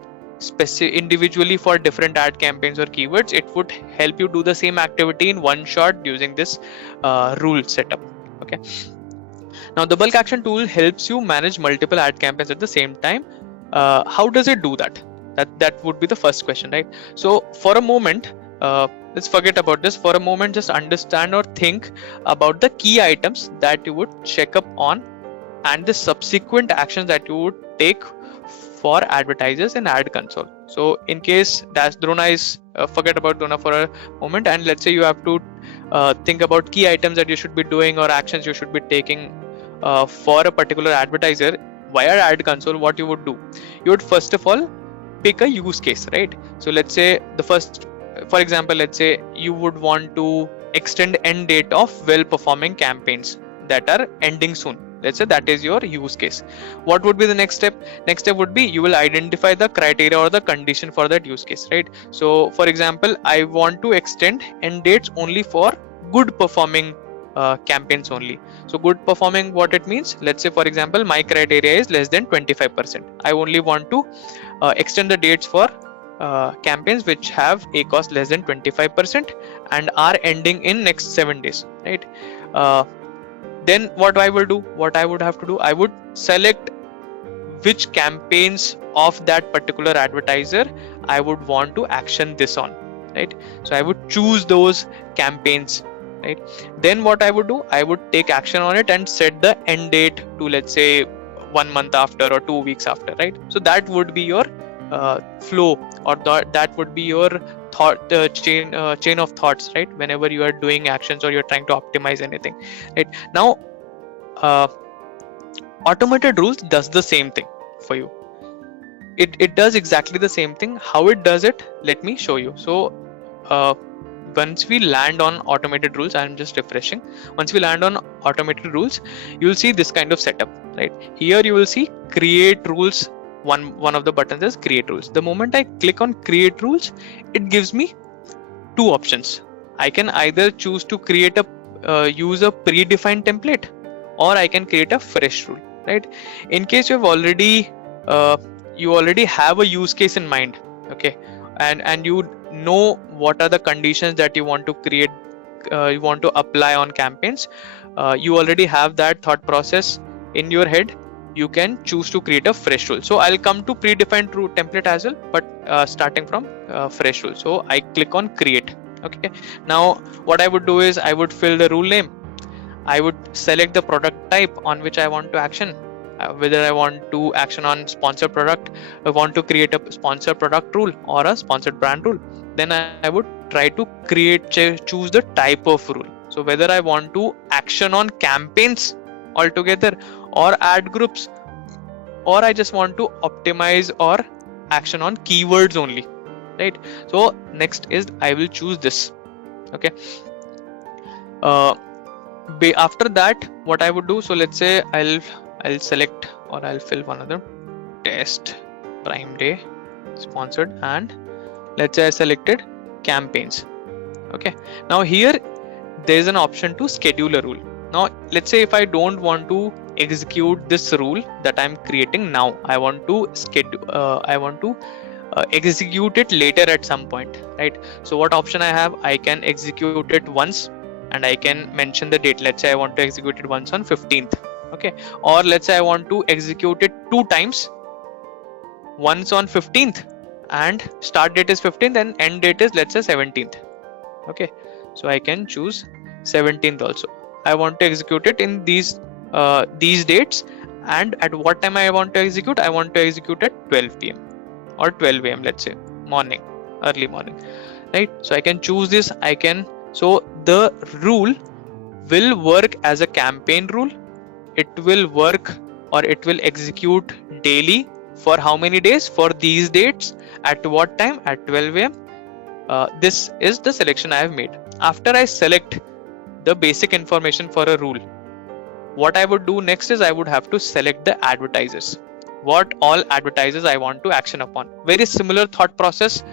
individually for different ad campaigns or keywords. It would help you do the same activity in one shot using this rule setup. Okay, now the bulk action tool helps you manage multiple ad campaigns at the same time. How does it do that? That would be the first question, right? So for a moment, let's forget about this for a moment. Just understand or think about the key items that you would check up on and the subsequent actions that you would take for advertisers in ad console. So in case Drona is forget about Drona for a moment, and let's say you have to think about key items that you should be doing or actions you should be taking for a particular advertiser via ad console. What you would do, you would first of all pick a use case, right? So let's say for example, let's say you would want to extend end date of well performing campaigns that are ending soon. Let's say that is your use case. What would be the next step? Next step would be you will identify the criteria or the condition for that use case, right? So for example, I want to extend end dates only for good performing campaigns only. So good performing, what it means, let's say for example my criteria is less than 25%. I only want to extend the dates for campaigns which have a cost less than 25% and are ending in next 7 days, right? Then what I would have to do, I would select which campaigns of that particular advertiser I would want to action this on, right? So I would choose those campaigns, right? Then what I would do, I would take action on it and set the end date to, let's say, 1 month after or 2 weeks after, right? So that would be your flow, or that would be your thought chain of thoughts, right? Whenever you are doing actions or you're trying to optimize anything, right? Now automated rules does the same thing for you. It does exactly the same thing. How it does it, let me show you. So once we land on automated rules, I'm just refreshing. Once we land on automated rules, you'll see this kind of setup, right? Here you will see create rules. One of the buttons is create rules. The moment I click on create rules, it gives me two options. I can either choose to create use a predefined template, or I can create a fresh rule, right? In case you already have a use case in mind, okay, and you know what are the conditions that you want to create, you want to apply on campaigns, you already have that thought process in your head, you can choose to create a fresh rule. So I'll come to predefined rule template as well, but starting from fresh rule. So I click on create. Okay, now what I would do is I would fill the rule name, I would select the product type on which I want to action, whether I want to action on sponsored product, I want to create a sponsored product rule or a sponsored brand rule. Then I would try to choose the type of rule. So whether I want to action on campaigns altogether or ad groups, or I just want to optimize or action on keywords only, right? So next is I will choose this. Okay, after that what I would do, so let's say I'll select, or I'll fill one other test Prime Day sponsored, and let's say I selected campaigns. Okay, now here there is an option to schedule a rule. Now let's say if I don't want to execute this rule that I'm creating now, I want to execute it later at some point, right? So what option I have, I can execute it once and I can mention the date. Let's say I want to execute it once on 15th. Okay, or let's say I want to execute it 2 times, once on 15th and start date is 15th and end date is, let's say, 17th. Okay, so I can choose 17th also. I want to execute it in these dates, and at what time I want to execute. I want to execute at 12 p.m. or 12 a.m. let's say morning, early morning, right? So I can choose this. So the rule will work as a campaign rule. It will work, or it will execute daily. For how many days? For these dates. At what time? At 12 a.m. This is the selection I have made. After I select the basic information for a rule, what I would do next is I would have to select the advertisers. What all advertisers I want to action upon. Very similar thought process,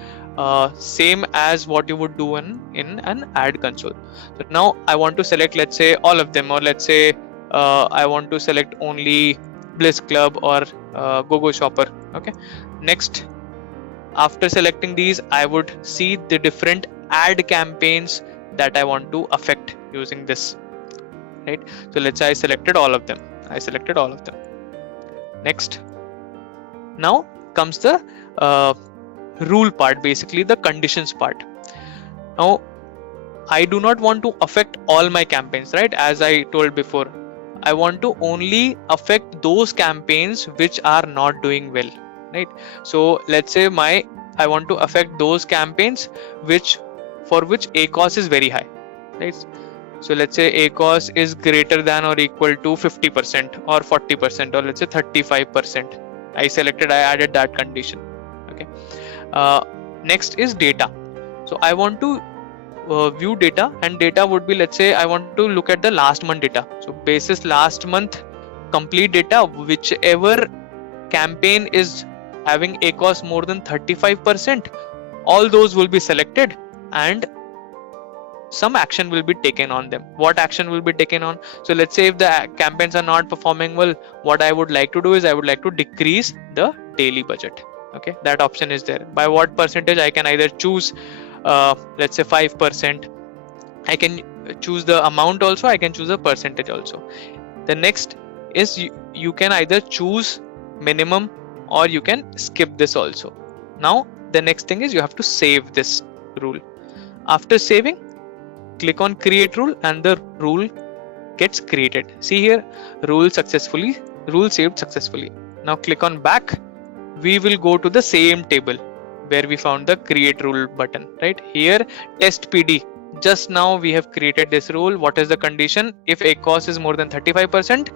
same as what you would do in an ad console. So now I want to select, let's say, all of them, or let's say I want to select only Bliss Club or GoGo Shopper. Okay. Next, after selecting these, I would see the different ad campaigns that I want to affect using this. Right. So let's say I selected all of them. Next, now comes the rule part, basically the conditions part. Now I do not want to affect all my campaigns, right? As I told before, I want to only affect those campaigns which are not doing well, right? So let's say I want to affect those campaigns for which ACOS is very high, right? So let's say ACOS is greater than or equal to 50% or 40%, or let's say 35%. I added that condition. Okay. Next is data. So I want to view data, and data would be, let's say I want to look at the last month data. So basis last month complete data, whichever campaign is having ACOS more than 35%, all those will be selected and some action will be taken on them. What action will be taken on? So let's say if the campaigns are not performing well, what I would like to do is I would like to decrease the daily budget. Okay, that option is there. By what percentage? I can either choose let's say 5%. I can choose the amount also, I can choose a percentage also. The next is you can either choose minimum or you can skip this also. Now the next thing is you have to save this rule. After saving, click on create rule and the rule gets created. See here, rule saved successfully. Now click on back. We will go to the same table where we found the create rule button, right? Here, test PD. Just now we have created this rule. What is the condition? If ACOS is more than 35%,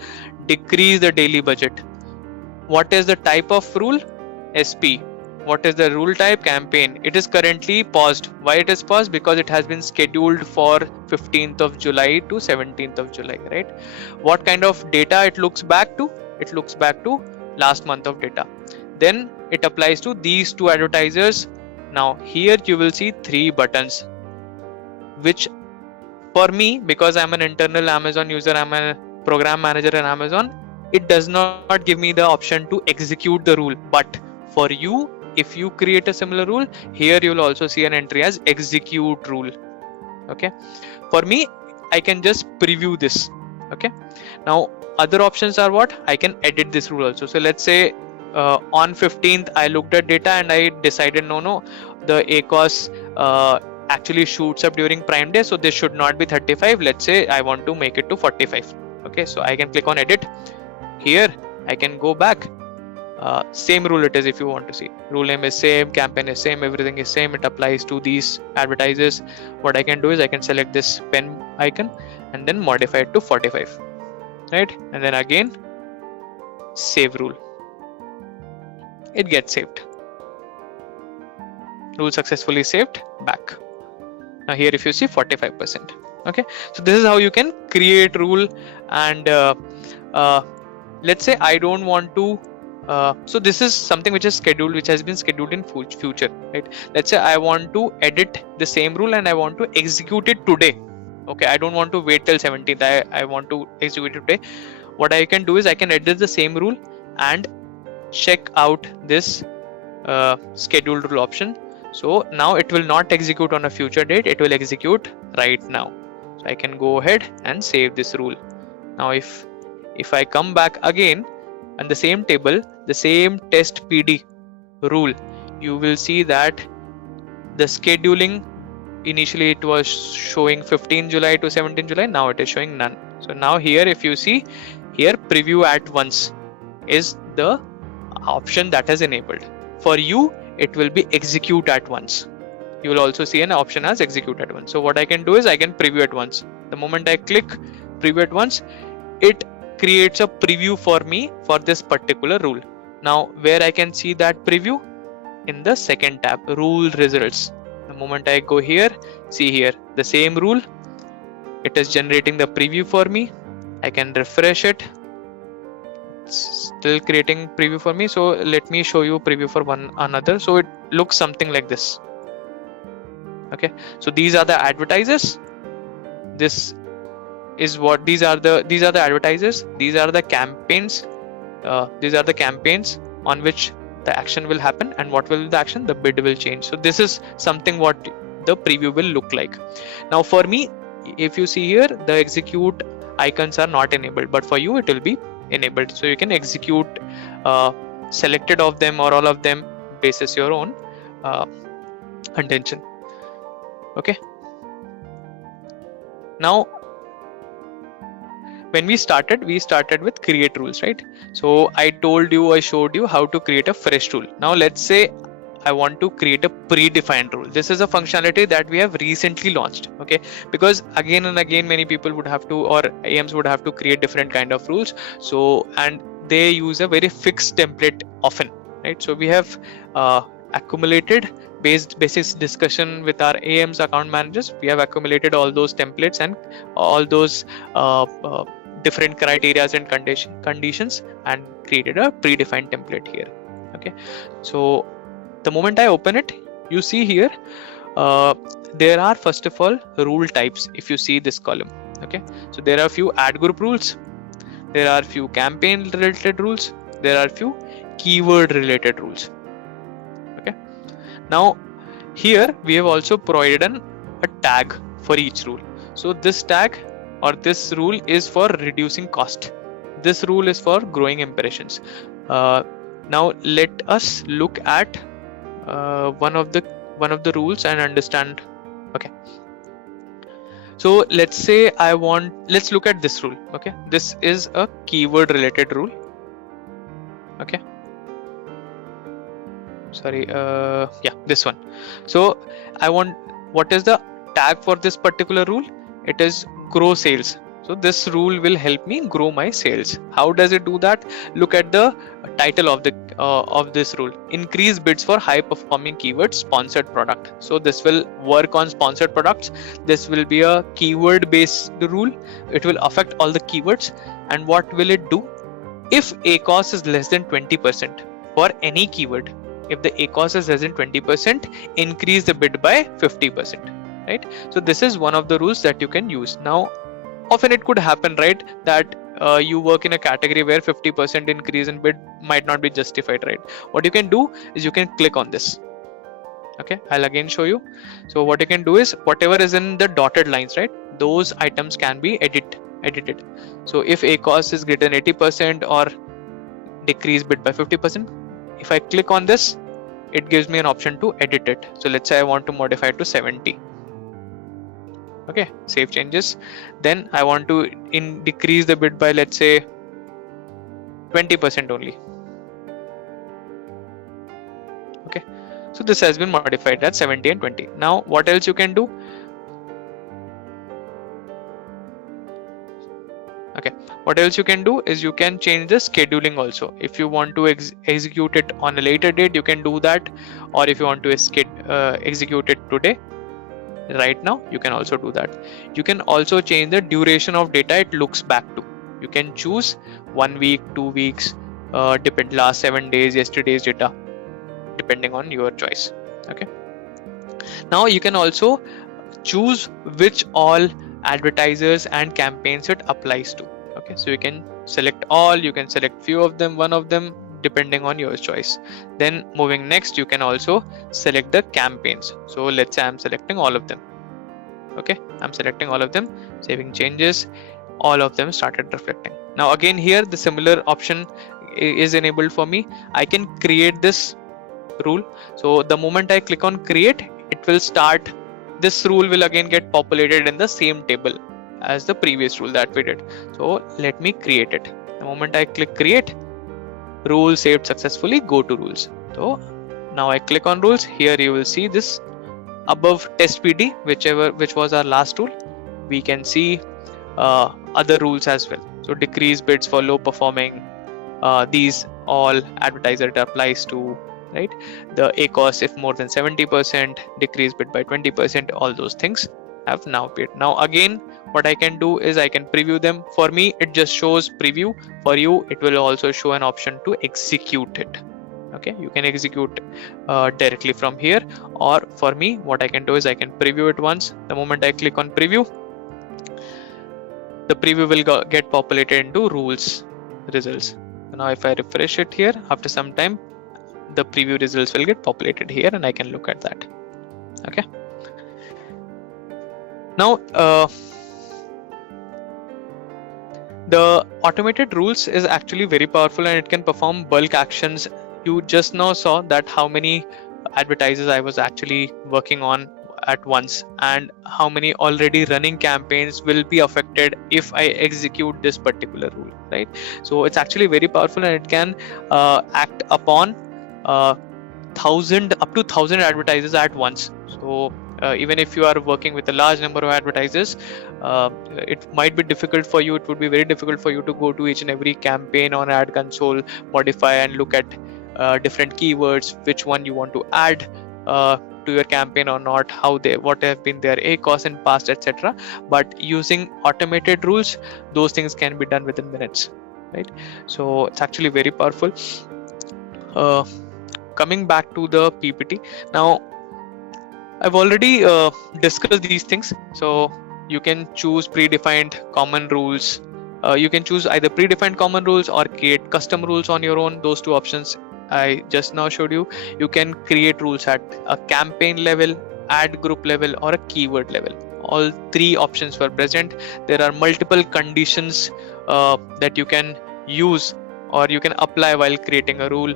decrease the daily budget. What is the type of rule? SP. What is the rule type? Campaign. It is currently paused. Why it is paused? Because it has been scheduled for 15th of July to 17th of July, right? What kind of data it looks back to? It looks back to last month of data. Then it applies to these two advertisers. Now here you will see 3 buttons, which for me, because I'm an internal Amazon user, I'm a program manager in Amazon, it does not give me the option to execute the rule. But for you, if you create a similar rule, here you will also see an entry as execute rule. Okay. For me, I can just preview this. Okay. Now other options are what? I can edit this rule also. So let's say on 15th I looked at data and I decided no, the ACOS actually shoots up during Prime Day, so this should not be 35. Let's say I want to make it to 45. Okay, so I can click on edit. Here I can go back. Same rule it is. If you want to see, rule name is same, campaign is same, everything is same. It applies to these advertisers. What I can do is I can select this pen icon and then modify it to 45, right? And then again save rule. It gets saved. Rule successfully saved. Back. Now here if you see 45%. Okay, so this is how you can create rule. And let's say I don't want to so this is something which is scheduled, which has been scheduled in future, right? Let's say I want to edit the same rule and I want to execute it today. Okay, I don't want to wait till 17th. I want to execute it today. What I can do is I can edit the same rule and check out this scheduled rule option. So now it will not execute on a future date, it will execute right now. So I can go ahead and save this rule. Now if I come back again and the same table, the same test PD rule, you will see that the scheduling initially it was showing 15 July to 17 July, now it is showing none. So now here if you see here, preview at once is the option that is enabled. For you it will be execute at once. You will also see an option as execute at once. So what I can do is I can preview at once. The moment I click preview at once, it creates a preview for me for this particular rule. Now where I can see that preview? In the second tab, rule results. The moment I go here, see here the same rule, it is generating the preview for me. I can refresh it. It's still creating preview for me. So let me show you preview for one another. So it looks something like this. Okay, so these are the advertisers. This is what these are the advertisers. These are the campaigns. These are the campaigns on which the action will happen, and what will the action? The bid will change. So this is something what the preview will look like. Now for me, if you see here, the execute icons are not enabled, but for you it will be enabled. So you can execute selected of them or all of them basis your own intention. Okay. Now when we started with create rules, right? So I showed you how to create a fresh rule. Now let's say I want to create a predefined rule. This is a functionality that we have recently launched. Okay, because again and again many people would have to, or AMs would have to create different kind of rules. So and they use a very fixed template often, right? So we have accumulated basis discussion with our AMs, account managers. We have accumulated all those templates and all those different criterias and conditions and created a predefined template here. Okay, so the moment I open it, you see here there are first of all rule types. If you see this column, okay, so there are few ad group rules, there are few campaign related rules, there are few keyword related rules. Okay, now here we have also provided a tag for each rule. So this tag or this rule is for reducing cost. This rule is for growing impressions. Now let us look at one of the rules and understand. Okay, so let's say let's look at this rule. Okay, this is a keyword related rule. Okay, sorry, yeah, this one. So what is the tag for this particular rule? It is grow sales. So this rule will help me grow my sales. How does it do that? Look at the title of this rule: increase bids for high performing keywords sponsored product. So this will work on sponsored products. This will be a keyword based rule. It will affect all the keywords. And what will it do? If ACOS is less than 20% for any keyword, if the ACOS is less than 20%, increase the bid by 50%. Right? So this is one of the rules that you can use. Now often it could happen, right, that you work in a category where 50% increase in bid might not be justified, right? What you can do is you can click on this. Okay, I'll again show you. So what you can do is whatever is in the dotted lines, right, those items can be edited. So if ACOS is greater than 80% or decrease bid by 50%, if I click on this, it gives me an option to edit it. So let's say I want to modify it to 70. Okay, save changes. Then I want to decrease the bid by, let's say, 20% only. Okay, so this has been modified at 70 and 20. Now what else you can do? Okay, what else you can do is you can change the scheduling also. If you want to execute it on a later date, you can do that, or if you want to execute it today, right now, you can also do that. You can also change the duration of data it looks back to. You can choose 1 week, 2 weeks, depend last 7 days, yesterday's data, depending on your choice. Okay, now you can also choose which all advertisers and campaigns it applies to. Okay, so you can select all, you can select few of them, one of them, depending on your choice. Then moving next, you can also select the campaigns. So let's say I'm selecting all of them. Okay, I'm selecting all of them, saving changes, all of them started reflecting. Now again here the similar option is enabled for me. I can create this rule. So the moment I click on create, it will start this rule will again get populated in the same table as the previous rule that we did. So let me create it. The moment I click create, rule saved successfully, go to rules. So now I click on rules. Here you will see this above test PD, which was our last rule. We can see other rules as well. So decrease bids for low performing, these all advertiser it applies to, right? The ACOS if more than 70%, decrease bid by 20%, all those things have now appeared. Now again, what I can do is I can preview them. For me it just shows preview. For you it will also show an option to execute it. Okay, you can execute directly from here, or for me what I can do is I can preview it once. The moment I click on preview, the preview will get populated into rules results. Now if I refresh it here, after some time the preview results will get populated here and I can look at that. Okay, now the automated rules is actually very powerful and it can perform bulk actions. You just now saw that how many advertisers I was actually working on at once, and how many already running campaigns will be affected if I execute this particular rule, right? So it's actually very powerful and it can act upon 1,000 up to 1,000 advertisers at once. So even if you are working with a large number of advertisers, it might be difficult for you. It would be very difficult for you to go to each and every campaign on ad console, modify and look at different keywords, which one you want to add to your campaign or not, what have been their ACOS in past, etc. But using automated rules, those things can be done within minutes, right? So it's actually very powerful. Coming back to the PPT, now I've already discussed these things. So you can choose predefined common rules. You can choose either predefined common rules or create custom rules on your own. Those two options I just now showed you. You can create rules at a campaign level, ad group level, or a keyword level. All three options were present. There are multiple conditions that you can use or you can apply while creating a rule,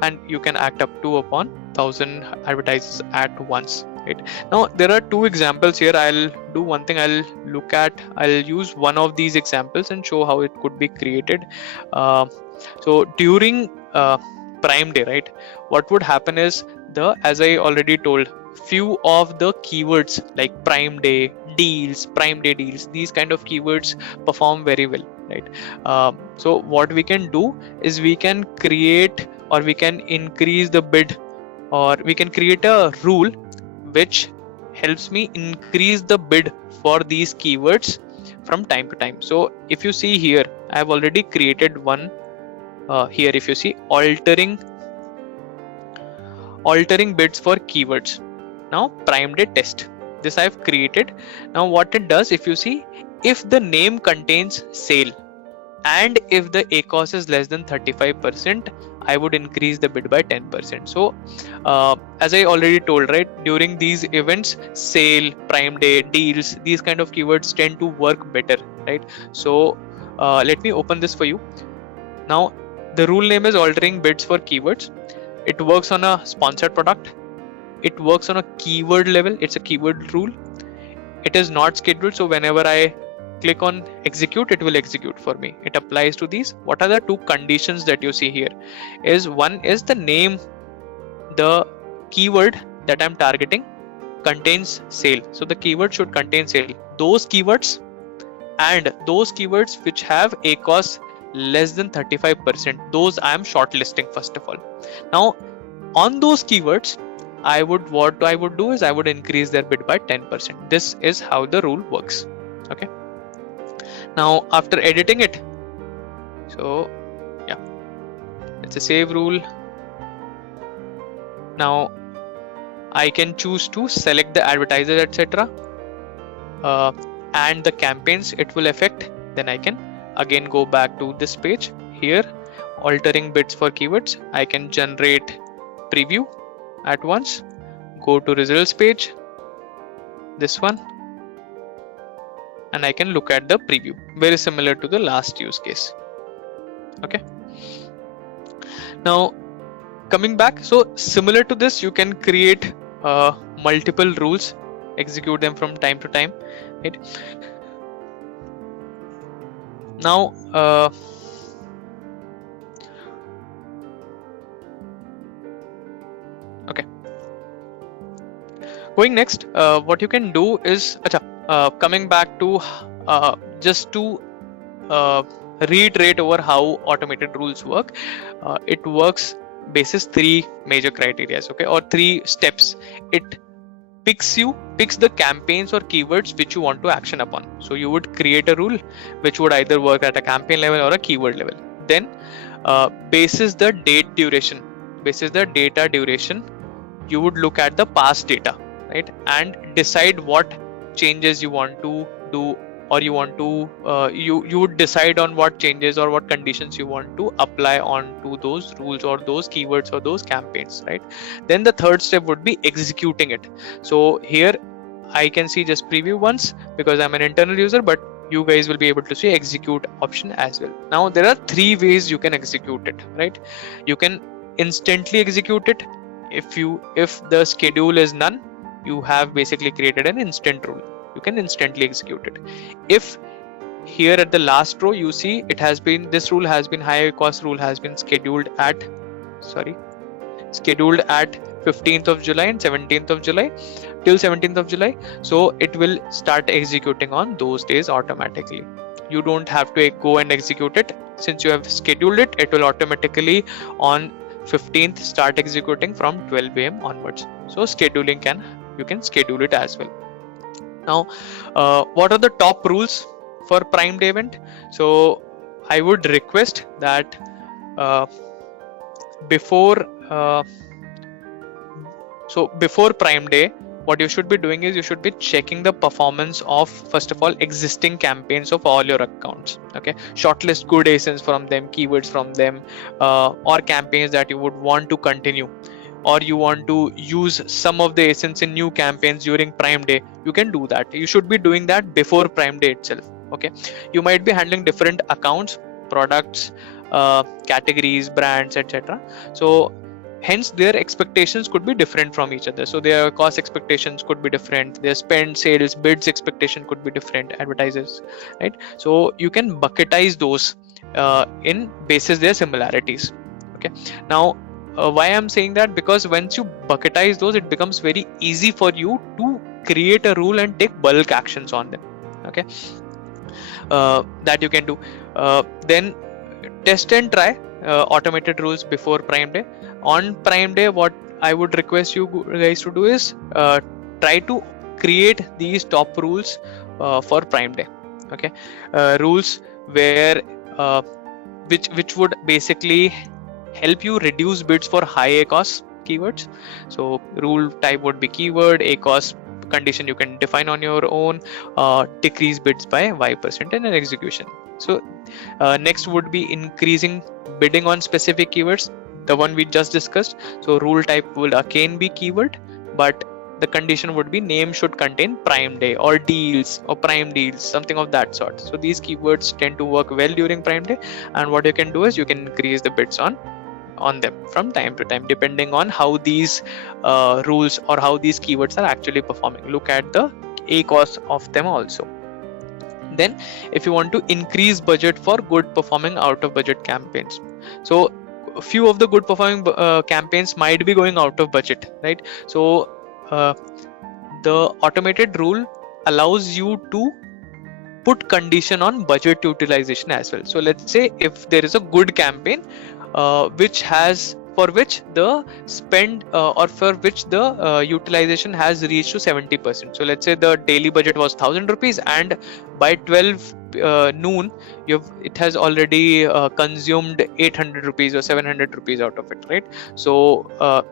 and you can act up to upon 1,000 advertisers at once, right? Now there are two examples here. I'll do one thing. I'll use one of these examples and show how it could be created. So during Prime Day, right, what would happen is, as I already told, few of the keywords like Prime Day deals, these kind of keywords perform very well, right? So what we can do is we can create, or we can increase the bid, or we can create a rule which helps me increase the bid for these keywords from time to time. So if you see here, I have already created one here. If you see altering bids for keywords, now Prime Day test, this I have created. Now what it does, if you see, if the name contains sale and if the ACOS is less than 35%, I would increase the bid by 10%. So as I already told, right, during these events, sale, Prime Day, deals, these kind of keywords tend to work better, right? So let me open this for you. Now the rule name is altering bids for keywords. It works on a sponsored product. It works on a keyword level. It's a keyword rule. It is not scheduled, so whenever I click on execute, it will execute for me. It applies to these. What are the two conditions that you see here? Is one is the name, the keyword that I'm targeting contains sale, so the keyword should contain sale. Those keywords and those keywords which have ACOS less than 35%, those I am shortlisting first of all. Now on those keywords, what I would do is I would increase their bid by 10%. This is how the rule works. Okay. Now after editing it, so yeah, it's a save rule. Now I can choose to select the advertiser, etc. And the campaigns it will affect. Then I can again go back to this page here, altering bids for keywords. I can generate preview at once, go to results page, this one, and I can look at the preview, very similar to the last use case. Okay. Now coming back, so similar to this, you can create multiple rules, execute them from time to time, right? Now okay, going next, what you can do is, coming back to just to uh, reiterate over how automated rules work. It works basis three major criteria, okay, or three steps. It picks the campaigns or keywords which you want to action upon. So you would create a rule which would either work at a campaign level or a keyword level. Then basis the data duration, you would look at the past data, right, and decide what changes you want to do, or you want to you would decide on what changes or what conditions you want to apply on to those rules or those keywords or those campaigns, right? Then the third step would be executing it. So here I can see just preview once because I'm an internal user, but you guys will be able to see execute option as well. Now there are three ways you can execute it, right? You can instantly execute it. If the schedule is none, you have basically created an instant rule. You can instantly execute it. If here at the last row you see it has been, this rule has been, high cost rule has been scheduled at 15th of July and 17th of July, till 17th of July. So it will start executing on those days automatically. You don't have to go and execute it. Since you have scheduled it, it will automatically on 15th start executing from 12 AM onwards. So scheduling you can schedule it as well. Now what are the top rules for Prime Day event? So I would request that before Prime Day, what you should be doing is you should be checking the performance of, first of all, existing campaigns of all your accounts. Okay, shortlist good ASINs from them, keywords from them, or campaigns that you would want to continue, or you want to use some of the ASINs in new campaigns during Prime Day. You can do that. You should be doing that before Prime Day itself. Okay, you might be handling different accounts, products, categories, brands, etc. So hence their expectations could be different from each other. So their cost expectations could be different, their spend, sales, bids expectation could be different, advertisers, right? So you can bucketize those in basis their similarities. Okay, now why I'm saying that, because once you bucketize those, it becomes very easy for you to create a rule and take bulk actions on them. Okay, that you can do. Then test and try automated rules before Prime Day. On Prime Day, what I would request you guys to do is try to create these top rules for Prime Day. Okay, rules where which would basically help you reduce bids for high ACOS keywords. So rule type would be keyword, ACOS condition you can define on your own, decrease bids by Y% in an execution. So next would be increasing bidding on specific keywords, the one we just discussed. So rule type will again be keyword, but the condition would be name should contain Prime Day or deals or prime deals, something of that sort. So these keywords tend to work well during Prime Day, and what you can do is you can increase the bids on them from time to time, depending on how these rules or how these keywords are actually performing. Look at the ACOS of them also. Then if you want to increase budget for good performing out of budget campaigns, so a few of the good performing campaigns might be going out of budget, right? So the automated rule allows you to put condition on budget utilization as well. So let's say if there is a good campaign for which the spend or for which the utilization has reached to 70%. So let's say the daily budget was 1,000 rupees, and by 12 noon it has already consumed 800 rupees or 700 rupees out of it, right? So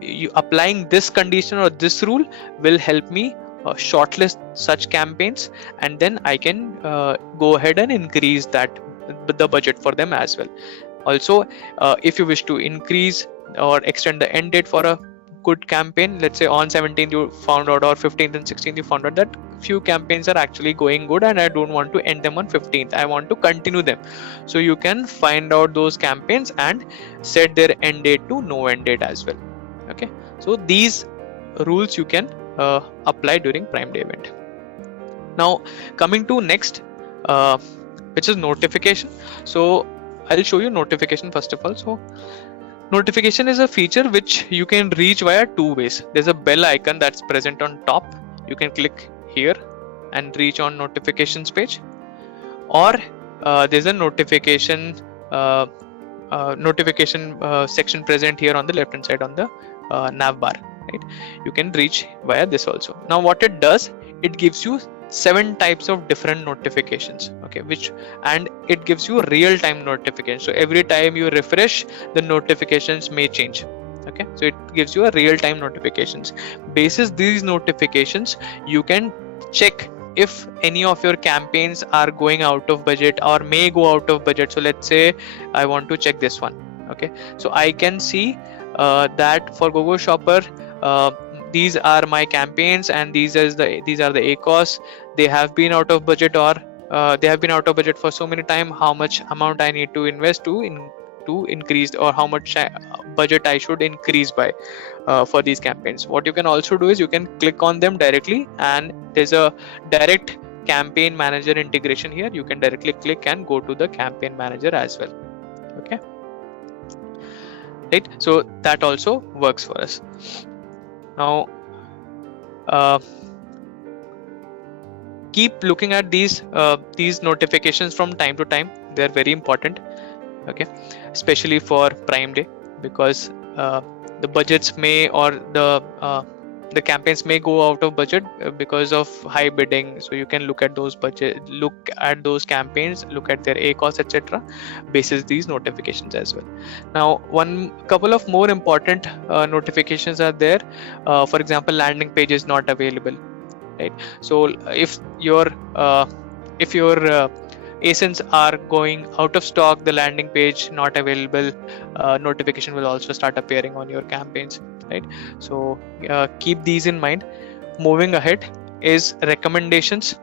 you applying this condition or this rule will help me shortlist such campaigns, and then I can go ahead and increase the budget for them as well. Also, if you wish to increase or extend the end date for a good campaign, let's say on 17th you found out, or 15th and 16th you found out that few campaigns are actually going good and I don't want to end them on 15th, I want to continue them. So you can find out those campaigns and set their end date to no end date as well. Okay, so these rules you can apply during Prime Day event. Now coming to next, which is notification. So I'll show you notification first of all. So notification is a feature which you can reach via two ways. There's a bell icon that's present on top. You can click here and reach on notifications page, or there's a notification section present here on the left hand side on the nav bar, right? You can reach via this also. Now what it does, it gives you 7 types of different notifications, okay, and it gives you real time notifications. So every time you refresh, the notifications may change, okay. So it gives you a real time notifications. Basis these notifications, you can check if any of your campaigns are going out of budget or may go out of budget. So let's say I want to check this one, okay. So I can see that for Gogo Shopper, these are my campaigns and these are the ACOS. They have been out of budget, or they have been out of budget for so many time. How much amount I need to invest to increase, or how much budget I should increase by for these campaigns. What you can also do is you can click on them directly, and there's a direct campaign manager integration here. You can directly click and go to the campaign manager as well, okay, right? So that also works for us. Now keep looking at these notifications from time to time. They're very important, okay, especially for Prime Day, because the budgets may, or the campaigns may go out of budget because of high bidding. So you can look at those campaigns, look at their ACOS, etc., basis these notifications as well. Now couple of more important notifications are there. For example, landing page is not available, right? So if your ASINs are going out of stock, the landing page not available, notification will also start appearing on your campaigns, right? So keep these in mind. Moving ahead is recommendations.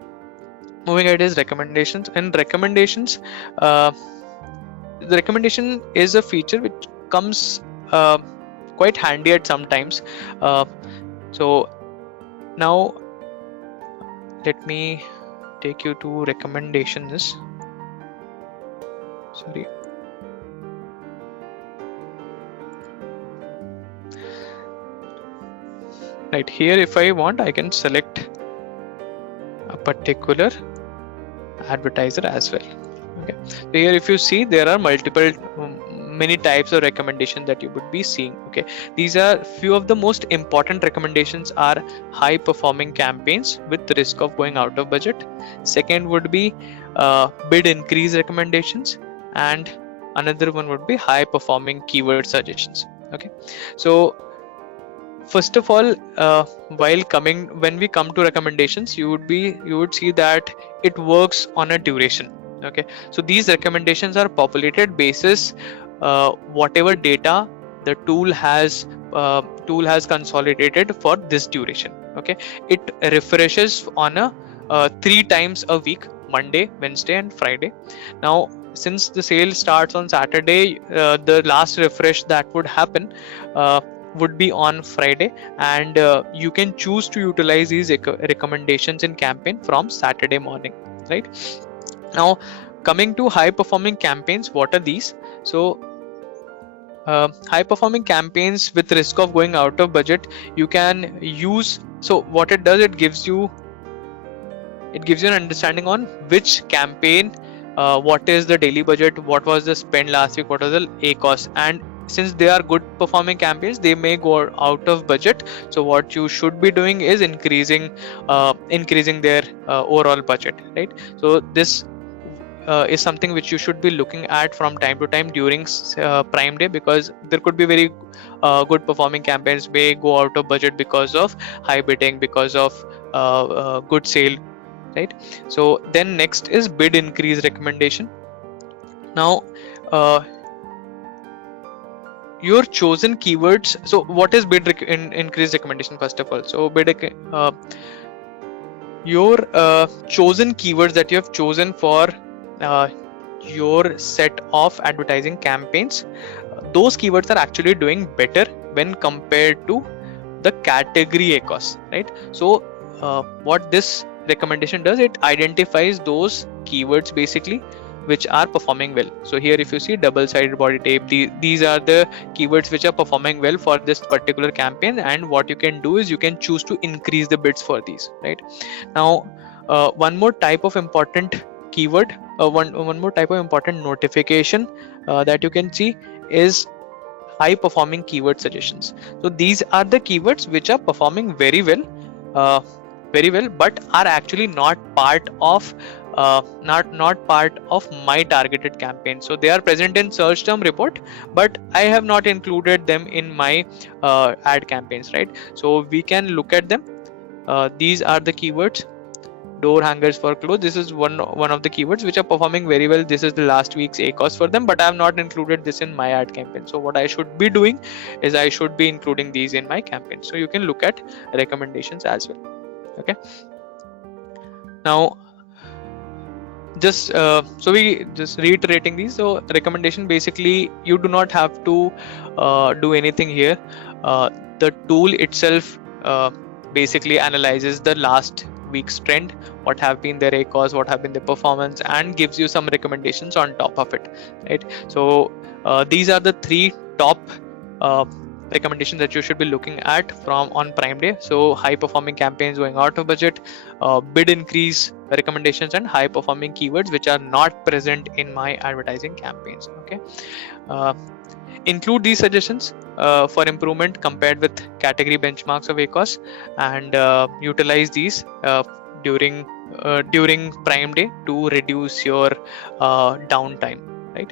And recommendations, the recommendation is a feature which comes quite handy at sometimes. So now let me take you to recommendations. Sorry. Right here, if I want, I can select a particular advertiser as well, okay. So here if you see, there are many types of recommendations that you would be seeing, okay. These are few of the most important recommendations are high performing campaigns with risk of going out of budget. Second would be bid increase recommendations, and another one would be high performing keyword suggestions, okay. So first of all, when we come to recommendations, you would see that it works on a duration, okay. So these recommendations are populated basis whatever data the tool has consolidated for this duration, okay. It refreshes on a 3 times a week: Monday, Wednesday and Friday. Now since the sale starts on Saturday, the last refresh that would happen would be on Friday, and you can choose to utilize these recommendations in campaign from Saturday morning, right? Now coming to high performing campaigns, what are these? So high performing campaigns with risk of going out of budget, you can use. So what it does, it gives you an understanding on which campaign, what is the daily budget, what was the spend last week, what was the ACOS, and since they are good performing campaigns, they may go out of budget. So what you should be doing is increasing their overall budget, right? So this is something which you should be looking at from time to time during Prime Day, because there could be very good performing campaigns may go out of budget because of high bidding, because of good sale, right? So then next is bid increase recommendation. Now your chosen keywords. So what is bid increase recommendation? First of all, so your chosen keywords that you have chosen for your set of advertising campaigns, those keywords are actually doing better when compared to the category ACOS, right? So what this recommendation does, it identifies those keywords basically which are performing well. So here if you see double-sided body tape, these are the keywords which are performing well for this particular campaign, and what you can do is you can choose to increase the bids for these, right? Now one more type of important keyword, one more type of important notification that you can see is high performing keyword suggestions. So these are the keywords which are performing uh, very well, but are actually not part of not part of my targeted campaign. So they are present in search term report, but I have not included them in my ad campaigns, right? So we can look at them. These are the keywords. Door hangers for clothes, this is one of the keywords which are performing very well. This is the last week's ACOS for them, but I have not included this in my ad campaign. So what I should be doing is I should be including these in my campaign. So you can look at recommendations as well. Okay, now just so we just reiterating these. So recommendation, basically you do not have to do anything here. The tool itself basically analyzes the last week's trend, what have been their ACOS, what have been their performance, and gives you some recommendations on top of it, right? So these are the three top uh, recommendations that you should be looking at from on Prime Day. So high performing campaigns going out of budget, bid increase recommendations, and high performing keywords which are not present in my advertising campaigns. Okay, uh, include these suggestions for improvement compared with category benchmarks of ACOS, and utilize these during Prime Day to reduce your downtime, right?